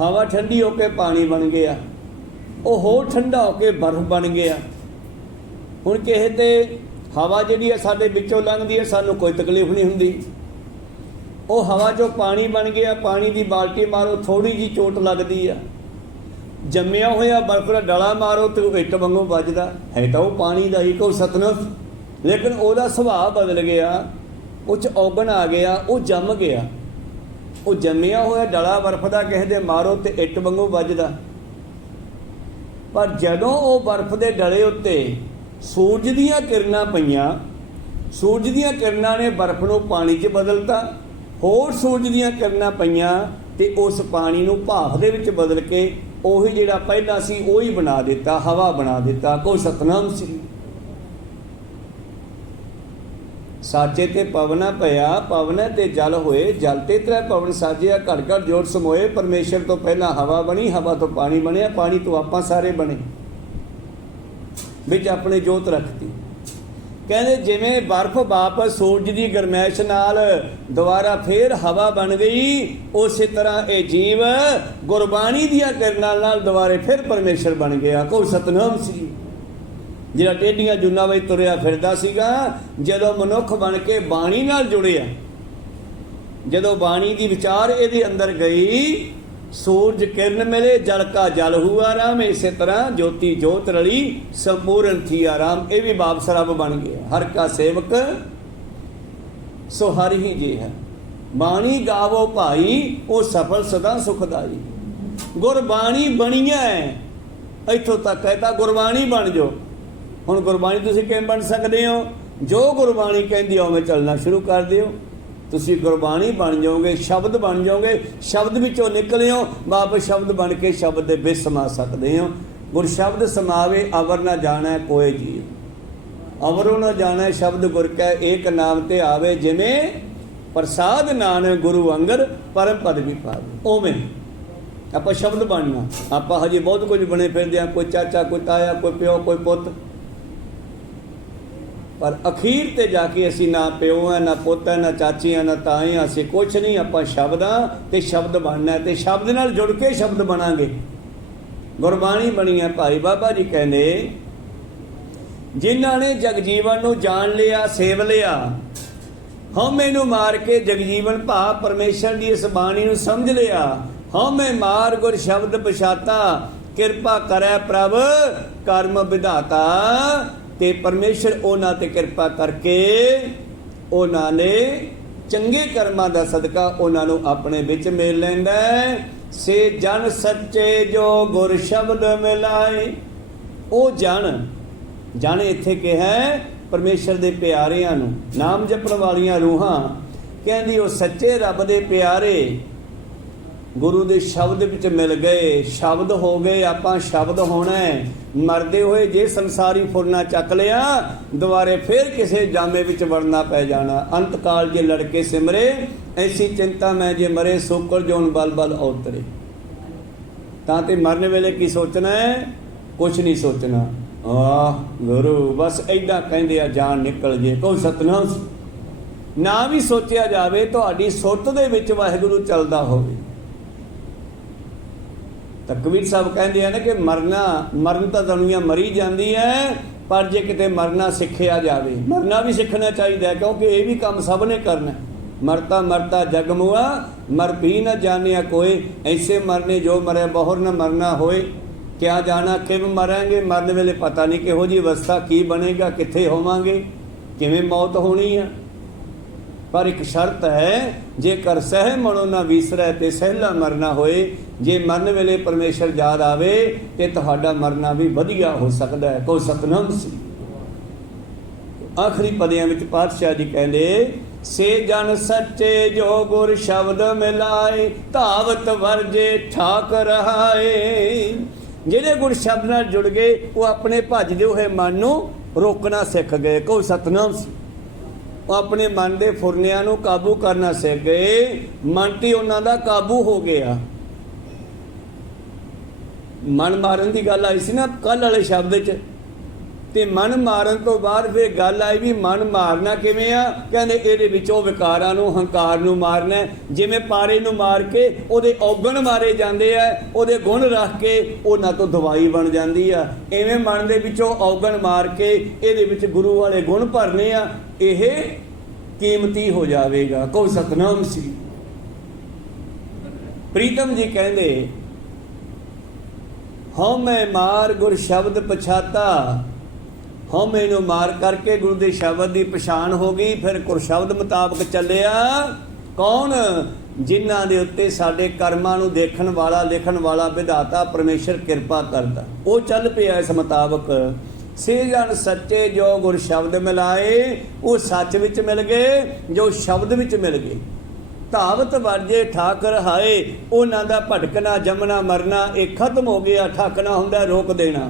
ਹਵਾ ਠੰਡੀ ਹੋ ਕੇ ਪਾਣੀ ਬਣ ਗਿਆ, ਉਹ ਹੋਰ ਠੰਡਾ ਹੋ ਕੇ ਬਰਫ਼ ਬਣ ਗਿਆ। ਹੁਣ ਕਿਸੇ ਤੇ ਹਵਾ ਜਿਹੜੀ ਹੈ ਸਾਡੇ ਵਿੱਚੋਂ ਲੰਘਦੀ ਹੈ, ਸਾਨੂੰ ਕੋਈ ਤਕਲੀਫ ਨਹੀਂ ਹੁੰਦੀ। ਉਹ ਹਵਾ 'ਚੋਂ ਪਾਣੀ ਬਣ ਗਿਆ, ਪਾਣੀ ਦੀ ਬਾਲਟੀ ਮਾਰੋ ਥੋੜ੍ਹੀ ਜਿਹੀ ਚੋਟ ਲੱਗਦੀ ਆ। ਜੰਮਿਆ ਹੋਇਆ ਬਰਫ਼ ਦਾ ਡਲਾ ਮਾਰੋ ਤੇ ਉਹ ਇੱਟ ਵਾਂਗੂ ਵੱਜਦਾ ਹੈ, ਤਾਂ ਉਹ ਪਾਣੀ ਦਾ ਹੀ ਕੋ ਸਤਨੁਰ। ਲੇਕਿਨ ਉਹਦਾ ਸੁਭਾਅ ਬਦਲ ਗਿਆ, ਉਹ 'ਚ ਔਗਣ ਆ ਗਿਆ, ਉਹ ਜੰਮ ਗਿਆ। ਉਹ ਜੰਮਿਆ ਹੋਇਆ ਡਲਾ ਬਰਫ਼ ਦਾ ਕਿਸੇ ਦੇ ਮਾਰੋ ਤੇ ਇੱਟ ਵਾਂਗੂ ਵੱਜਦਾ। ਪਰ ਜਦੋਂ ਉਹ ਬਰਫ਼ ਦੇ ਡਲੇ ਉੱਤੇ ਸੂਰਜ ਦੀਆਂ ਕਿਰਨਾਂ ਪਈਆਂ, ਸੂਰਜ ਦੀਆਂ ਕਿਰਨਾਂ ਨੇ ਬਰਫ਼ ਨੂੰ ਪਾਣੀ 'ਚ ਬਦਲਤਾ। ਹੋਰ ਸੂਰਜ ਦੀਆਂ ਕਿਰਨਾਂ ਪਈਆਂ ਤੇ ਉਸ ਪਾਣੀ ਨੂੰ ਭਾਫ ਦੇ ਵਿੱਚ ਬਦਲ ਕੇ ਉਹੀ ਜਿਹੜਾ ਪਹਿਲਾਂ ਸੀ ਉਹੀ ਬਣਾ ਦਿੱਤਾ, ਹਵਾ ਬਣਾ ਦਿੱਤਾ। ਕੋਈ ਸਤਨਾਮ ਸੀ। ਸਾਚੇ ਤੇ ਪਵਨਾ ਭਇਆ, ਪਵਨ ਤੇ ਜਲ ਹੋਏ, ਜਲ ਤੇ ਤ੍ਰੈ ਪਵਨ ਸਾਜਿਆ, ਘੜ ਘੜ ਜੋੜ ਸਮੋਏ। ਪਰਮੇਸ਼ਰ ਤੋਂ ਪਹਿਲਾਂ ਹਵਾ ਬਣੀ, ਹਵਾ ਤੋਂ ਪਾਣੀ ਬਣਿਆ, ਪਾਣੀ ਤੋਂ ਆਪਾਂ ਸਾਰੇ ਬਣੇ, ਵਿੱਚ ਆਪਣੇ ਜੋਤ ਰੱਖਤੀ। ਕਹਿੰਦੇ ਜਿਵੇਂ ਬਰਫ਼ ਵਾਪਸ ਸੂਰਜ ਦੀ ਗਰਮੈਸ਼ ਨਾਲ ਦੁਬਾਰਾ ਫੇਰ ਹਵਾ ਬਣ ਗਈ, ਉਸੇ ਤਰ੍ਹਾਂ ਇਹ ਜੀਵ ਗੁਰਬਾਣੀ ਦੀਆਂ ਕਿਰਨਾਂ ਨਾਲ ਦੁਬਾਰੇ ਫਿਰ ਪਰਮੇਸ਼ਰ ਬਣ ਗਿਆ। ਕੋਈ ਸਤਨਾਮ ਸੀ। ਜਿਹੜਾ ਟੇਢੀਆਂ ਜੂਨਾਂ ਵਿੱਚ ਤੁਰਿਆ ਫਿਰਦਾ ਸੀਗਾ, ਜਦੋਂ ਮਨੁੱਖ ਬਣ ਕੇ ਬਾਣੀ ਨਾਲ ਜੁੜਿਆ, ਜਦੋਂ ਬਾਣੀ ਦੀ ਵਿਚਾਰ ਇਹਦੇ ਅੰਦਰ ਗਈ, ਸੂਰਜ ਕਿਰਨ ਮਿਲੇ ਜਲ ਕਾ ਜਲ ਹੁਆ ਰਾਮ। ਇਸੇ ਤਰ੍ਹਾਂ ਜੋਤੀ ਜੋਤ ਰਲੀ ਸੰਪੂਰਨ ਥੀਆ ਰਾਮ। ਇਹ ਵੀ ਵਾਪਸ ਰੱਬ ਬਣ ਗਿਆ। ਹਰ ਕਾ ਸੇਵਕ ਸੋ ਹਰਿ ਹੀ ਜੇ ਹੈ, ਬਾਣੀ ਗਾਵੋ ਭਾਈ, ਉਹ ਸਫਲ ਸਦਾ ਸੁਖਦਾਈ। ਗੁਰਬਾਣੀ ਬਣੀਆਂ ਇੱਥੋਂ ਤੱਕ ਹੈ ਤਾਂ ਗੁਰਬਾਣੀ ਬਣ ਜਾਓ। ਹੁਣ ਗੁਰਬਾਣੀ ਤੁਸੀਂ ਕਿਵੇਂ ਬਣ ਸਕਦੇ ਹੋ? ਜੋ ਗੁਰਬਾਣੀ ਕਹਿੰਦੀ ਉਵੇਂ ਚੱਲਣਾ ਸ਼ੁਰੂ ਕਰ ਦਿਓ, ਤੁਸੀਂ ਗੁਰਬਾਣੀ ਬਣ ਜਾਓਗੇ, ਸ਼ਬਦ ਬਣ ਜਾਓਗੇ। ਸ਼ਬਦ ਵਿੱਚੋਂ ਨਿਕਲਿਓ, ਵਾਪਸ ਸ਼ਬਦ ਬਣ ਕੇ ਸ਼ਬਦ ਦੇ ਵਿੱਚ ਸਮਾ ਸਕਦੇ ਹੋ। ਗੁਰ ਸ਼ਬਦ ਸਮਾਵੇ ਅਵਰ ਨਾ ਜਾਣੈ ਕੋਇ ਜੀਵ, ਅਵਰੋਂ ਨਾ ਜਾਣੈ ਸ਼ਬਦ ਗੁਰ ਕੈ, ਏਕ ਨਾਮ ਤੇ ਆਵੇ। ਜਿਵੇਂ ਪ੍ਰਸਾਦ ਨਾਨਕ ਗੁਰੂ ਅੰਗਰ ਪਰਮ ਪਦ ਵੀ ਪਾਵੇ, ਉਵੇਂ ਆਪਾਂ ਸ਼ਬਦ ਬਣਨਾ। ਆਪਾਂ ਹਜੇ ਬਹੁਤ ਕੁਝ ਬਣੇ ਫਿਰਦੇ ਹਾਂ, ਕੋਈ ਚਾਚਾ, ਕੋਈ ਤਾਇਆ, ਕੋਈ ਪਿਓ, ਕੋਈ ਪੁੱਤ, ਪਰ ਅਖੀਰ ਤੇ ਜਾ ਕੇ ਅਸੀਂ ਨਾ ਪਿਓ ਹੈ, ਨਾ ਪੁੱਤ ਹੈ, ਨਾ ਚਾਚੀ ਹੈ, ਨਾ ਤਾਏ ਹਾਂ, ਅਸੀਂ ਕੁਛ ਨਹੀਂ। ਆਪਾਂ ਸ਼ਬਦ ਹਾਂ ਤੇ ਸ਼ਬਦ ਬਣਨਾ, ਤੇ ਸ਼ਬਦ ਨਾਲ ਜੁੜ ਕੇ ਸ਼ਬਦ ਬਣਾਂਗੇ। ਗੁਰਬਾਣੀ ਬਣੀ ਹੈ। ਭਾਈ ਬਾਬਾ ਜੀ ਕਹਿੰਦੇ, ਜਿਨ੍ਹਾਂ ਨੇ ਜਗਜੀਵਨ ਨੂੰ ਜਾਣ ਲਿਆ, ਸੇਵ ਲਿਆ, ਹਉਮੈ ਨੂੰ ਮਾਰ ਕੇ ਜਗਜੀਵਨ ਭਾਵ ਪਰਮੇਸ਼ਰ ਦੀ ਇਸ ਬਾਣੀ ਨੂੰ ਸਮਝ ਲਿਆ। ਹਉਮੈ ਮਾਰ ਗੁਰ ਸ਼ਬਦ ਪਛਾਤਾ, ਕਿਰਪਾ ਕਰੈ ਪ੍ਰਭ ਕਰਮ ਵਿਧਾਤਾ। ਤੇ ਪਰਮੇਸ਼ਰ ਉਹਨਾਂ ਤੇ ਕਿਰਪਾ ਕਰਕੇ ਉਹਨਾਂ ਨੇ ਚੰਗੇ ਕਰਮਾਂ ਦਾ ਸਦਕਾ ਉਹਨਾਂ ਨੂੰ ਆਪਣੇ ਵਿੱਚ ਮਿਲ ਲੈਂਦਾ। ਸੇ ਜਨ ਸੱਚੇ ਜੋ ਗੁਰ ਸ਼ਬਦ ਮਿਲਾਏ। ਉਹ ਜਨ ਇੱਥੇ ਕਿਹਾ ਪਰਮੇਸ਼ਰ ਦੇ ਪਿਆਰਿਆਂ ਨੂੰ, ਨਾਮ ਜਪਣ ਵਾਲੀਆਂ ਰੂਹਾਂ। ਕਹਿੰਦੀ ਉਹ ਸੱਚੇ ਰੱਬ ਦੇ ਪਿਆਰੇ ਗੁਰੂ ਦੇ ਸ਼ਬਦ ਵਿੱਚ ਮਿਲ ਗਏ, ਸ਼ਬਦ ਹੋ ਗਏ। ਆਪਾਂ ਸ਼ਬਦ ਹੋਣਾ ਹੈ। ਮਰਦੇ ਹੋਏ ਜੇ ਸੰਸਾਰੀ ਫੁਰਨਾ ਚੱਕ ਲਿਆ, ਦੁਬਾਰੇ ਫਿਰ ਕਿਸੇ ਜਾਮੇ ਵਿੱਚ ਵੜਨਾ ਪੈ ਜਾਣਾ। ਅੰਤ ਕਾਲ ਜੇ ਲੜਕੇ ਸਿਮਰੇ, ਐਸੀ ਚਿੰਤਾ ਮੈਂ ਜੇ ਮਰੇ, ਸੋਕਰ ਜੋਨ ਬਲ ਬਲ ਔਤਰੇ। ਤਾਂ ਤੇ ਮਰਨ ਵੇਲੇ ਕੀ ਸੋਚਣਾ ਹੈ? ਕੁਛ ਨਹੀਂ ਸੋਚਣਾ। ਆਹ ਗੁਰੂ ਬਸ ਏਦਾਂ ਕਹਿੰਦੇ ਆ, ਜਾਨ ਨਿਕਲ ਜੇ। ਕੋਈ ਸਤਨਾਮ ਨਾ ਵੀ ਸੋਚਿਆ ਜਾਵੇ, ਤੁਹਾਡੀ ਸੁਰਤ ਦੇ ਵਿੱਚ ਵਾਹਿਗੁਰੂ ਚੱਲਦਾ ਹੋਵੇ। ਤਾਂ ਕਬੀਰ ਸਾਹਿਬ ਕਹਿੰਦੇ ਆ ਨਾ ਕਿ ਮਰਨ ਤਾਂ ਦੁਨੀਆ ਮਰੀ ਜਾਂਦੀ ਹੈ, ਪਰ ਜੇ ਕਿਤੇ ਮਰਨਾ ਸਿੱਖਿਆ ਜਾਵੇ, ਮਰਨਾ ਵੀ ਸਿੱਖਣਾ ਚਾਹੀਦਾ, ਕਿਉਂਕਿ ਇਹ ਵੀ ਕੰਮ ਸਭ ਨੇ ਕਰਨਾ। ਮਰਤਾ ਮਰਤਾ ਜਗ ਮੁਆ, ਮਰ ਵੀ ਨਾ ਜਾਣਿਆ ਕੋਈ, ਐਸੇ ਮਰਨੇ ਜੋ ਮਰੇ ਬਹੁਰ ਨਾ ਮਰਨਾ ਹੋਏ। ਕਿਆ ਜਾਣਾ ਕਿਵੇਂ ਮਰਾਂਗੇ, ਮਰਨ ਵੇਲੇ ਪਤਾ ਨਹੀਂ ਕਿਹੋ ਜਿਹੀ ਅਵਸਥਾ, ਕੀ ਬਣੇਗਾ, ਕਿੱਥੇ ਹੋਵਾਂਗੇ। ਕਿਵੇਂ ਮੌਤ ਹੋਣੀ ਆ। ਪਰ ਇੱਕ ਸ਼ਰਤ ਹੈ, ਜੇਕਰ ਸਹਿ ਮਨੋ ਨਾ ਵਿਸਰੈ ਤੇ ਸਹਿਲਾ ਮਰਨਾ ਹੋਏ। ਜੇ ਮਰਨ ਵੇਲੇ ਪਰਮੇਸ਼ਰ ਯਾਦ ਆਵੇ ਤੇ ਤੁਹਾਡਾ ਮਰਨਾ ਵੀ ਵਧੀਆ ਹੋ ਸਕਦਾ ਹੈ। ਕੋਈ ਸਤਨਾਮ ਸੀ। ਆਖਰੀ ਪਦਿਆਂ ਵਿੱਚ ਪਾਤਸ਼ਾਹ ਜੀ ਕਹਿੰਦੇ, ਸੇ ਜਨ ਸੱਚੇ ਜੋ ਗੁਰ ਸ਼ਬਦ ਮਿਲਾਏ, ਧਾਵਤ ਵਰਜੇ ਠਾਕ ਰਹਾਏ। ਜਿਹੜੇ ਗੁਰ ਸ਼ਬਦ ਨਾਲ ਜੁੜ ਗਏ ਉਹ ਆਪਣੇ ਭੱਜਦੇ ਹੋਏ ਮਨ ਨੂੰ ਰੋਕਣਾ ਸਿੱਖ ਗਏ। ਕੋਈ ਸਤਨਾਮ ਸੀ। ਉਹ ਆਪਣੇ ਮਨ ਦੇ ਫੁਰਨਿਆਂ ਨੂੰ ਕਾਬੂ ਕਰਨਾ ਸਿੱਖ ਗਏ। ਮਨ ਤੇ ਉਹਨਾਂ ਦਾ ਕਾਬੂ ਹੋ ਗਿਆ। ਮਨ ਮਾਰਨ ਦੀ ਗੱਲ ਆਈ ਸੀ ਨਾ ਕੱਲ ਵਾਲੇ ਸ਼ਬਦ 'ਚ, ਤੇ ਮਨ ਮਾਰਨ ਤੋਂ ਬਾਅਦ ਫਿਰ ਗੱਲ ਆਈ ਵੀ ਮਨ ਮਾਰਨਾ ਕਿਵੇਂ ਆ। ਕਹਿੰਦੇ ਇਹਦੇ ਵਿੱਚੋਂ ਵਿਕਾਰਾਂ ਨੂੰ, ਹੰਕਾਰ ਨੂੰ ਮਾਰਨਾ। ਜਿਵੇਂ ਪਾਰੇ ਨੂੰ ਮਾਰ ਕੇ ਉਹਦੇ ਔਗਣ ਮਾਰੇ ਜਾਂਦੇ ਆ, ਉਹਦੇ ਗੁਣ ਰੱਖ ਕੇ ਉਹਨਾਂ ਤੋਂ ਦਵਾਈ ਬਣ ਜਾਂਦੀ ਆ, ਇਵੇਂ ਮਨ ਦੇ ਵਿੱਚੋਂ ਔਗਣ ਮਾਰ ਕੇ ਇਹਦੇ ਵਿੱਚ ਗੁਰੂ ਵਾਲੇ ਗੁਣ ਭਰਨੇ ਆ, ਇਹ ਕੀਮਤੀ ਹੋ ਜਾਵੇਗਾ। ਕੋਈ ਸਤਨਾਮ ਸੀ। ਪ੍ਰੀਤਮ ਜੀ ਕਹਿੰਦੇ, ਹਉਮੈ ਮਾਰ ਗੁਰ ਸ਼ਬਦ ਪਛਾਤਾ। ਹਉਮੈ ਨੂੰ ਮਾਰ ਕਰਕੇ ਗੁਰੂ ਦੇ ਸ਼ਬਦ ਦੀ ਪਛਾਣ ਹੋ ਗਈ। ਫਿਰ ਗੁਰ ਸ਼ਬਦ ਮੁਤਾਬਕ ਚੱਲਿਆ। ਕੌਣ? ਜਿਨ੍ਹਾਂ ਦੇ ਉੱਤੇ ਸਾਡੇ ਕਰਮਾਂ ਨੂੰ ਦੇਖਣ ਵਾਲਾ, ਲਿਖਣ ਵਾਲਾ ਵਿਧਾਤਾ ਪਰਮੇਸ਼ਰ ਕਿਰਪਾ ਕਰਦਾ, ਉਹ ਚੱਲ ਪਿਆ ਇਸ ਮੁਤਾਬਕ। ਸੇ ਜਨ ਸੱਚੇ ਜੋ ਗੁਰ ਸ਼ਬਦ ਮਿਲਾਏ। ਉਹ ਸੱਚ ਵਿੱਚ ਮਿਲ ਗਏ, ਜੋ ਸ਼ਬਦ ਵਿੱਚ ਮਿਲ ਗਏ। ਧਾਵਤ ਵਰਜੇ ਠਾਕ ਰਹਾਏ। ਉਹਨਾਂ ਦਾ ਭਟਕਣਾ, ਜੰਮਣਾ, ਮਰਨਾ ਇਹ ਖਤਮ ਹੋ ਗਿਆ। ਠਾਕਣਾ ਹੁੰਦਾ ਰੋਕ ਦੇਣਾ।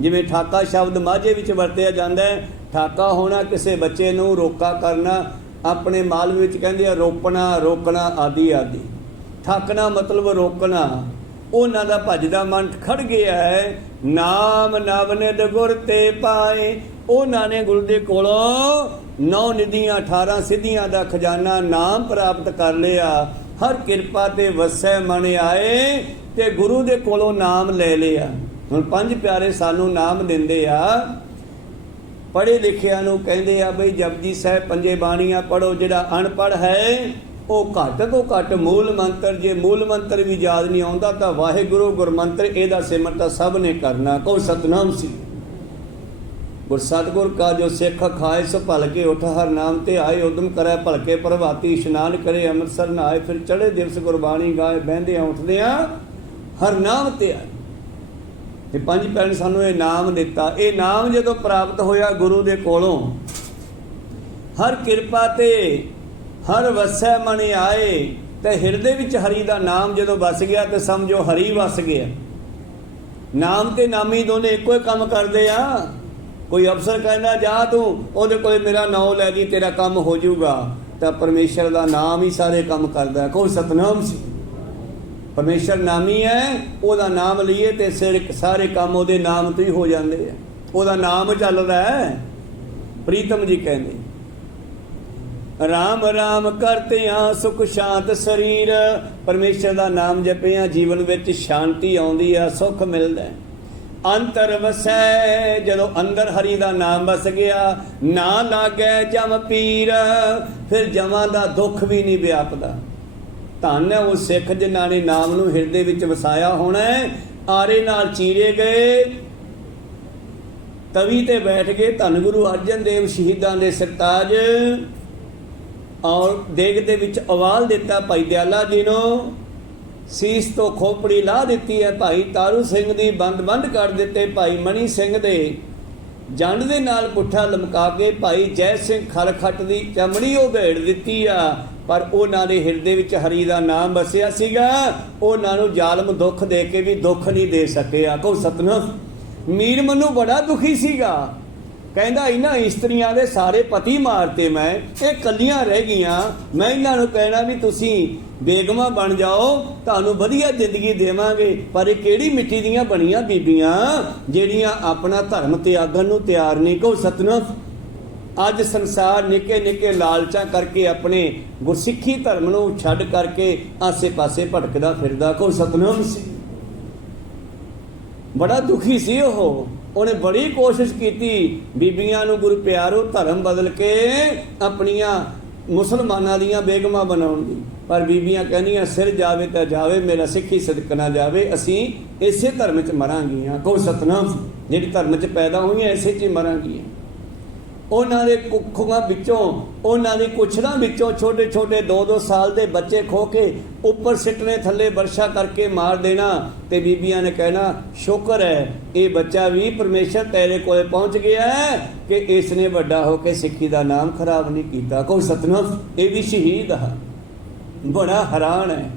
ਜਿਵੇਂ ਠਾਕਾ ਸ਼ਬਦ ਮਾਝੇ ਵਿੱਚ ਵਰਤਿਆ ਜਾਂਦਾ ਹੈ। ਠਾਕਾ ਹੋਣਾ ਕਿਸੇ ਬੱਚੇ ਨੂੰ ਰੋਕਾ ਕਰਨਾ। ਆਪਣੇ ਮਾਲਵੇ ਵਿੱਚ ਕਹਿੰਦੇ ਆ ਰੋਪਣਾ, ਰੋਕਣਾ ਆਦਿ ਆਦਿ। ਠਾਕਣਾ ਮਤਲਬ ਰੋਕਣਾ। ਉਹਨਾਂ ਦਾ ਭੱਜਦਾ ਮਨ ਖੜ ਗਿਆ ਹੈ। ਨਾਮ ਨਵਨਿਧ ਗੁਰ ਤੇ ਪਾਏ। ਉਹਨਾਂ ਨੇ ਗੁਰੂ ਦੇ ਕੋਲੋਂ 9 ਨਿਧੀਆਂ 18 ਸਿੱਧੀਆਂ ਦਾ ਖਜ਼ਾਨਾ ਨਾਮ ਪ੍ਰਾਪਤ ਕਰ ਲਿਆ। ਹਰ ਕਿਰਪਾ ਤੇ ਵਸੈ ਮਨ ਆਏ, ਤੇ ਗੁਰੂ ਦੇ ਕੋਲੋਂ ਨਾਮ ਲੈ ਲਿਆ। ਹੁਣ 5 ਪਿਆਰੇ ਸਾਨੂੰ ਨਾਮ ਦਿੰਦੇ ਆ। ਪੜ੍ਹੇ ਲਿਖਿਆਂ ਨੂੰ ਕਹਿੰਦੇ ਆ ਬਈ ਜਪਜੀ ਸਾਹਿਬ 5 ਬਾਣੀਆਂ ਪੜ੍ਹੋ। ਜਿਹੜਾ ਅਨਪੜ੍ਹ ਹੈ ਉਹ ਘੱਟ ਤੋਂ ਘੱਟ ਮੂਲ ਮੰਤਰ, ਜੇ ਮੂਲ ਮੰਤਰ ਵੀ ਯਾਦ ਨਹੀਂ ਆਉਂਦਾ ਤਾਂ ਵਾਹਿਗੁਰੂ ਗੁਰਮੰਤਰ ਇਹਦਾ ਸਿਮਰਨ ਤਾਂ ਸਭ ਨੇ ਕਰਨਾ। ਕੋ ਸਤਨਾਮ ਸੀ। ਗੁਰ ਸਤਿਗੁਰ ਕਾ ਜੋ ਸਿੱਖ ਖਾਏ ਸੋ ਭਲਕੇ ਉਠ ਹਰ ਨਾਮ ਤੇ ਆਏ। ਉਦਮ ਕਰੇ ਭਲਕੇ ਪ੍ਰਭਾਤੀ ਇਸ਼ਨਾਨ ਕਰੇ ਅੰਮ੍ਰਿਤਸਰ ਨਹਾਏ। ਫਿਰ ਚੜੇ ਦਿਵਸ ਗੁਰਬਾਣੀ ਗਾਏ ਬਹਿੰਦੇ ਉੱਠਦੇ ਆ ਹਰ ਨਾਮ ਤੇ ਆਏ। ਤੇ 5 ਪਿਆਰਿਆਂ ਨੇ ਸਾਨੂੰ ਇਹ ਨਾਮ ਦਿੱਤਾ। ਇਹ ਨਾਮ ਜਦੋਂ ਪ੍ਰਾਪਤ ਹੋਇਆ ਗੁਰੂ ਦੇ ਕੋਲੋਂ, ਹਰ ਕਿਰਪਾ ਤੇ ਹਰ ਵਸੈ ਮਨ ਆਏ। ਤੇ ਹਿਰਦੇ ਵਿੱਚ ਹਰੀ ਦਾ ਨਾਮ ਜਦੋਂ ਵਸ ਗਿਆ ਤੇ ਸਮਝੋ ਹਰੀ ਵਸ ਗਿਆ। ਨਾਮ ਤੇ ਨਾਮੀ ਦੋਨੇ ਇੱਕੋ ਹੀ ਕੰਮ ਕਰਦੇ ਆ। ਕੋਈ ਅਫਸਰ ਕਹਿੰਦਾ ਜਾ ਤੂੰ ਉਹਦੇ ਕੋਲ ਮੇਰਾ ਨਾਮ ਲੈ ਲਈ ਤੇਰਾ ਕੰਮ ਹੋ ਜਾਊਗਾ, ਤਾਂ ਪਰਮੇਸ਼ਰ ਦਾ ਨਾਮ ਹੀ ਸਾਰੇ ਕੰਮ ਕਰਦਾ। ਕੋਈ ਸਤਨਾਮ ਸੀ। ਪਰਮੇਸ਼ਰ ਨਾਮੀ ਹੈ, ਉਹਦਾ ਨਾਮ ਲਈਏ ਤੇ ਸਾਰੇ ਕੰਮ ਉਹਦੇ ਨਾਮ ਤੋਂ ਹੀ ਹੋ ਜਾਂਦੇ ਆ। ਉਹਦਾ ਨਾਮ ਚੱਲਦਾ ਹੈ। ਪ੍ਰੀਤਮ ਜੀ ਕਹਿੰਦੇ, ਰਾਮ ਰਾਮ ਕਰਤਿਆਂ ਸੁਖ ਸ਼ਾਂਤ ਸਰੀਰ। ਪਰਮੇਸ਼ਰ ਦਾ ਨਾਮ ਜਪਿਆਂ ਜੀਵਨ ਵਿੱਚ ਸ਼ਾਂਤੀ ਆਉਂਦੀ ਆ, ਸੁੱਖ ਮਿਲਦਾ। ਅੰਤਰ ਵਸੈ, ਜਦੋਂ ਅੰਦਰ ਹਰੀ ਦਾ ਨਾਮ ਵਸ ਗਿਆ, ਨਾ ਲਾਗੈ ਜਮ ਪੀਰ। ਫਿਰ ਜਮਾਂ ਦਾ ਦੁੱਖ ਵੀ ਨਹੀਂ ਵਿਆਪਦਾ। ਧੰਨ ਹੈ ਉਹ ਸਿੱਖ ਜਿਨ੍ਹਾਂ ਨੇ ਨਾਮ ਨੂੰ ਹਿਰਦੇ ਵਿੱਚ ਵਸਾਇਆ ਹੋਣਾ। ਆਰੇ ਨਾਲ ਚੀਰੇ ਗਏ, ਤਵੀ ਤੇ ਬੈਠ ਗਏ। ਧੰਨ ਗੁਰੂ ਅਰਜਨ ਦੇਵ ਸ਼ਹੀਦਾਂ ਦੇ ਸਰਤਾਜ। ਔਰ ਦੇਗ ਦੇ ਵਿੱਚ ਅਵਾਲ ਦਿੱਤਾ ਭਾਈ ਦਿਆਲਾ ਜੀ ਨੂੰ। ਸੀਸ ਤੋਂ ਖੋਪੜੀ ਲਾਹ ਦਿੱਤੀ ਹੈ। ਭਾਈ ਤਾਰੂ ਸਿੰਘ ਦੀ ਬੰਦ ਕਰ ਦਿੱਤੇ। ਭਾਈ ਮਣੀ ਸਿੰਘ ਦੇ ਜੰਡ ਦੇ ਨਾਲ ਪੁੱਠਾ ਲਮਕਾ ਕੇ ਭਾਈ ਜੈ ਸਿੰਘ ਖਲਖੱਟ ਦੀ ਚਮੜੀ ਉਧੇੜ ਦਿੱਤੀ ਆ। ਪਰ ਉਹਨਾਂ ਦੇ ਹਿਰਦੇ ਵਿੱਚ ਹਰੀ ਦਾ ਨਾਮ ਵਸਿਆ ਸੀਗਾ। ਉਹਨਾਂ ਨੂੰ ਜ਼ਾਲਮ ਦੁੱਖ ਦੇ ਕੇ ਵੀ ਦੁੱਖ ਨਹੀਂ ਦੇ ਸਕਿਆ। ਕੋ ਸਤਨਾਮ। ਮੀਰ ਮਨੂੰ ਬੜਾ ਦੁਖੀ ਸੀਗਾ। ਕਹਿੰਦਾ ਇਹਨਾਂ ਇਸਤਰੀਆਂ ਦੇ ਸਾਰੇ ਪਤੀ ਮਾਰਤੇ ਮੈਂ, ਇਹ ਕੱਲੀਆਂ ਰਹਿ ਗਈਆਂ। ਮੈਂ ਇਹਨਾਂ ਨੂੰ ਕਹਿਣਾ ਵੀ ਤੁਸੀਂ ਬੇਗਮਾਂ ਬਣ ਜਾਓ, ਤੁਹਾਨੂੰ ਵਧੀਆ ਜ਼ਿੰਦਗੀ ਦੇਵਾਂਗੇ। ਪਰ ਇਹ ਕਿਹੜੀ ਮਿੱਟੀ ਦੀਆਂ ਬਣੀਆਂ ਬੀਬੀਆਂ ਜਿਹੜੀਆਂ ਆਪਣਾ ਧਰਮ ਤਿਆਗਣ ਨੂੰ ਤਿਆਰ ਨਹੀਂ। ਕੋ ਸਤਨਾਮ। ਅੱਜ ਸੰਸਾਰ ਨਿੱਕੇ ਨਿੱਕੇ ਲਾਲਚਾਂ ਕਰਕੇ ਆਪਣੇ ਗੁਰਸਿੱਖੀ ਧਰਮ ਨੂੰ ਛੱਡ ਕਰਕੇ ਆਸੇ ਪਾਸੇ ਭਟਕਦਾ ਫਿਰਦਾ। ਕੋ ਸਤਨਾਮ ਸੀ। ਬੜਾ ਦੁਖੀ ਸੀ ਉਹ। ਉਹਨੇ ਬੜੀ ਕੋਸ਼ਿਸ਼ ਕੀਤੀ ਬੀਬੀਆਂ ਨੂੰ ਗੁਰੂ ਪਿਆਰੋ ਧਰਮ ਬਦਲ ਕੇ ਆਪਣੀਆਂ ਮੁਸਲਮਾਨਾਂ ਦੀਆਂ ਬੇਗਮਾਂ ਬਣਾਉਣ ਦੀ। ਪਰ ਬੀਬੀਆਂ ਕਹਿੰਦੀਆਂ ਸਿਰ ਜਾਵੇ ਤਾਂ ਜਾਵੇ, ਮੇਰਾ ਸਿੱਖੀ ਸਦਕ ਨਾ ਜਾਵੇ। ਅਸੀਂ ਇਸੇ ਧਰਮ 'ਚ ਮਰਾਂਗੀਆਂ। ਕੋ ਸਤਨਾਮ। ਜਿਹੜੀ ਧਰਮ 'ਚ ਪੈਦਾ ਹੋਈਆਂ ਇਸੇ 'ਚ ਹੀ ਮਰਾਂਗੀਆਂ। ਉਹਨਾਂ ਦੇ ਕੁੱਖਾਂ ਵਿੱਚੋਂ, ਉਹਨਾਂ ਦੀ ਕੁਛੜਾਂ ਵਿੱਚੋਂ ਛੋਟੇ ਛੋਟੇ 2-2 ਸਾਲ ਦੇ ਬੱਚੇ ਖੋ ਕੇ ਉੱਪਰ ਸਿੱਟਣੇ, ਥੱਲੇ ਵਰਸ਼ਾ ਕਰਕੇ ਮਾਰ ਦੇਣਾ। ਤੇ ਬੀਬੀਆਂ ਨੇ ਕਹਿਣਾ ਸ਼ੁਕਰ ਹੈ ਇਹ ਬੱਚਾ ਵੀ ਪਰਮੇਸ਼ਰ ਤੇਰੇ ਕੋਲੇ ਪਹੁੰਚ ਗਿਆ ਹੈ ਕਿ ਇਸ ਨੇ ਵੱਡਾ ਹੋ ਕੇ ਸਿੱਖੀ ਦਾ ਨਾਮ ਖਰਾਬ ਨਹੀਂ ਕੀਤਾ। ਕੋਈ ਸਤਨਾਮ, ਇਹ ਵੀ ਸ਼ਹੀਦ ਆ। ਬੜਾ ਹੈਰਾਨ ਹੈ।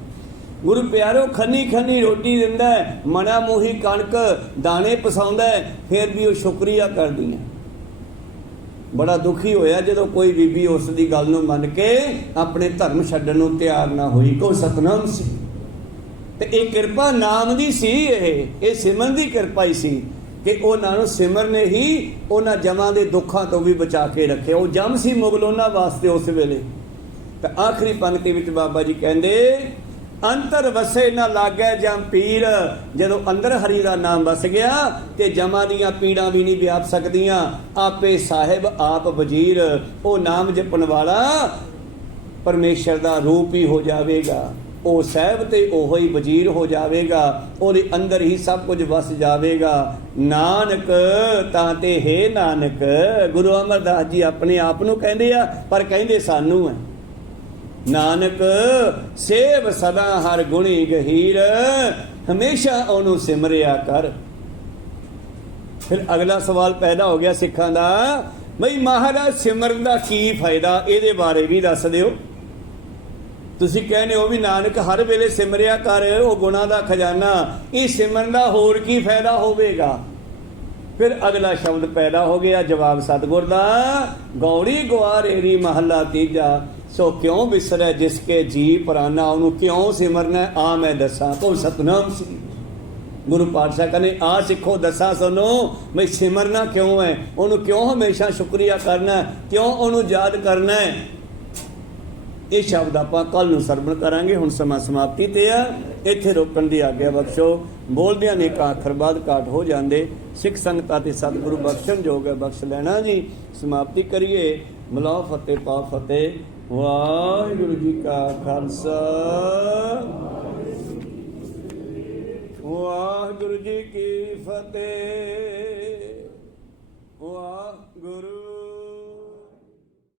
ਗੁਰੂ ਪਿਆਰੋ ਖੰਨੀ ਖੰਨੀ ਰੋਟੀ ਦਿੰਦਾ, ਮਣਾ ਮੂਹੀ ਕਣਕ ਦਾਣੇ ਪਸਾਉਂਦਾ, ਫਿਰ ਵੀ ਉਹ ਸ਼ੁਕਰੀਆ ਕਰਦੀਆਂ। ਬੜਾ ਦੁਖੀ ਹੋਇਆ ਜਦੋਂ ਕੋਈ ਬੀਬੀ ਉਸ ਦੀ ਗੱਲ ਨੂੰ ਮੰਨ ਕੇ ਆਪਣੇ ਧਰਮ ਛੱਡਣ ਨੂੰ ਤਿਆਰ ਨਾ ਹੋਈ। ਕੋ ਸਤਨਾਮ ਸੀ। ਤੇ ਇਹ ਕਿਰਪਾ ਨਾਮ ਦੀ ਸੀ, ਇਹ ਸਿਮਰਨ ਦੀ ਕਿਰਪਾ ਹੀ ਸੀ ਕਿ ਉਹਨਾਂ ਨੂੰ ਸਿਮਰਨ ਨੇ ਹੀ ਉਹਨਾਂ ਜਮਾਂ ਦੇ ਦੁੱਖਾਂ ਤੋਂ ਵੀ ਬਚਾ ਕੇ ਰੱਖਿਆ। ਉਹ ਜਮ ਸੀ ਮੁਗਲ ਉਹਨਾਂ ਵਾਸਤੇ ਉਸ ਵੇਲੇ। ਤਾਂ ਆਖਰੀ ਪੰਕਤੀ ਵਿੱਚ ਬਾਬਾ ਜੀ ਕਹਿੰਦੇ ਅੰਤਰ ਵਸੇ ਨਾ ਲਾਗੈ ਜਮ ਪੀਰ। ਜਦੋਂ ਅੰਦਰ ਹਰੀ ਦਾ ਨਾਮ ਵਸ ਗਿਆ ਤੇ ਜਮਾਂ ਦੀਆਂ ਪੀੜਾਂ ਵੀ ਨਹੀਂ ਵਿਆਪ ਸਕਦੀਆਂ। ਆਪੇ ਸਾਹਿਬ ਆਪ ਵਜ਼ੀਰ। ਉਹ ਨਾਮ ਜਪਣ ਵਾਲਾ ਪਰਮੇਸ਼ਰ ਦਾ ਰੂਪ ਹੀ ਹੋ ਜਾਵੇਗਾ। ਉਹ ਸਾਹਿਬ ਤੇ ਉਹੋ ਹੀ ਵਜ਼ੀਰ ਹੋ ਜਾਵੇਗਾ। ਉਹਦੇ ਅੰਦਰ ਹੀ ਸਭ ਕੁਝ ਵਸ ਜਾਵੇਗਾ। ਨਾਨਕ ਤਾਂ ਤੇ ਹੈ ਨਾਨਕ। ਗੁਰੂ ਅਮਰਦਾਸ ਜੀ ਆਪਣੇ ਆਪ ਨੂੰ ਕਹਿੰਦੇ ਆ, ਪਰ ਕਹਿੰਦੇ ਸਾਨੂੰ ਹੈ। ਨਾਨਕ ਸੇਵ ਸਦਾ ਹਰ ਗੁਣੀ ਗਹੀਰ, ਹਮੇਸ਼ਾ ਉਹਨੂੰ ਸਿਮਰਿਆ ਕਰ। ਫਿਰ ਅਗਲਾ ਸਵਾਲ ਪੈਦਾ ਹੋ ਗਿਆ ਸਿੱਖਾਂ ਦਾ, ਬਈ ਮਹਾਰਾਜ ਸਿਮਰਨ ਦਾ ਕੀ ਫਾਇਦਾ? ਇਹਦੇ ਬਾਰੇ ਵੀ ਦੱਸ ਦਿਓ। ਤੁਸੀਂ ਕਹਿੰਦੇ ਹੋ ਵੀ ਨਾਨਕ ਹਰ ਵੇਲੇ ਸਿਮਰਿਆ ਕਰ, ਉਹ ਗੁਣਾਂ ਦਾ ਖਜ਼ਾਨਾ। ਇਹ ਸਿਮਰਨ ਦਾ ਹੋਰ ਕੀ ਫਾਇਦਾ ਹੋਵੇਗਾ? ਫਿਰ ਅਗਲਾ ਸ਼ਬਦ ਪੈਦਾ ਹੋ ਗਿਆ, ਜਵਾਬ ਸਤਿਗੁਰ ਦਾ, ਗੌੜੀ ਗੁਆਰੇਰੀ ਮਹੱਲਾ ਤੀਜਾ। ਸੋ ਕਿਉਂ ਵਿਸਰੈ ਜਿਸਕੇ ਜੀ ਪ੍ਰਾਨਾ। ਉਹਨੂੰ ਕਿਉਂ ਸਿਮਰਨਾ? ਆ ਮੈਂ ਦੱਸਾਂ। ਕੋ ਸਤਨਾਮ ਸੀ। ਗੁਰੂ ਪਾਤਸ਼ਾਹ ਕਹਿੰਦੇ ਆ ਸਿੱਖੋ ਦੱਸਾਂ ਸੁਣੋ, ਮੈਂ ਸਿਮਰਨਾ ਕਿਉਂ ਹੈ, ਉਹਨੂੰ ਕਿਉਂ ਹਮੇਸ਼ਾ ਸ਼ੁਕਰੀਆ ਕਰਨਾ, ਕਿਉਂ ਉਹਨੂੰ ਯਾਦ ਕਰਨਾ ਹੈ। ਇਹ ਸ਼ਬਦ ਆਪਾਂ ਕੱਲ ਨੂੰ ਸਰਵਣ ਕਰਾਂਗੇ। ਹੁਣ ਸਮਾਂ ਸਮਾਪਤੀ ਤੇ ਆ, ਇੱਥੇ ਰੋਕਣ ਦੀ ਆਗਿਆ ਬਖਸ਼ੋ। ਬੋਲਦਿਆਂ ਨੇ ਇੱਕ ਅੱਖਰ ਬਾਅਦ ਘਾਟ ਹੋ ਜਾਂਦੇ। ਸਿੱਖ ਸੰਗਤਾਂ ਤੇ ਸਤਿਗੁਰੂ ਬਖਸ਼ਣ ਯੋਗ ਹੈ, ਬਖਸ਼ ਲੈਣਾ ਜੀ। ਸਮਾਪਤੀ ਕਰੀਏ। ਮਿਲਾਓ ਫਤਿਹ ਪਾ ਫਤਿਹ। ਵਾਹਿਗੁਰੂ ਜੀ ਕਾ ਖਾਲਸਾ, ਵਾਹਿਗੁਰੂ ਜੀ ਕੀ ਫਤਿਹ। ਵਾਹਿਗੁਰੂ।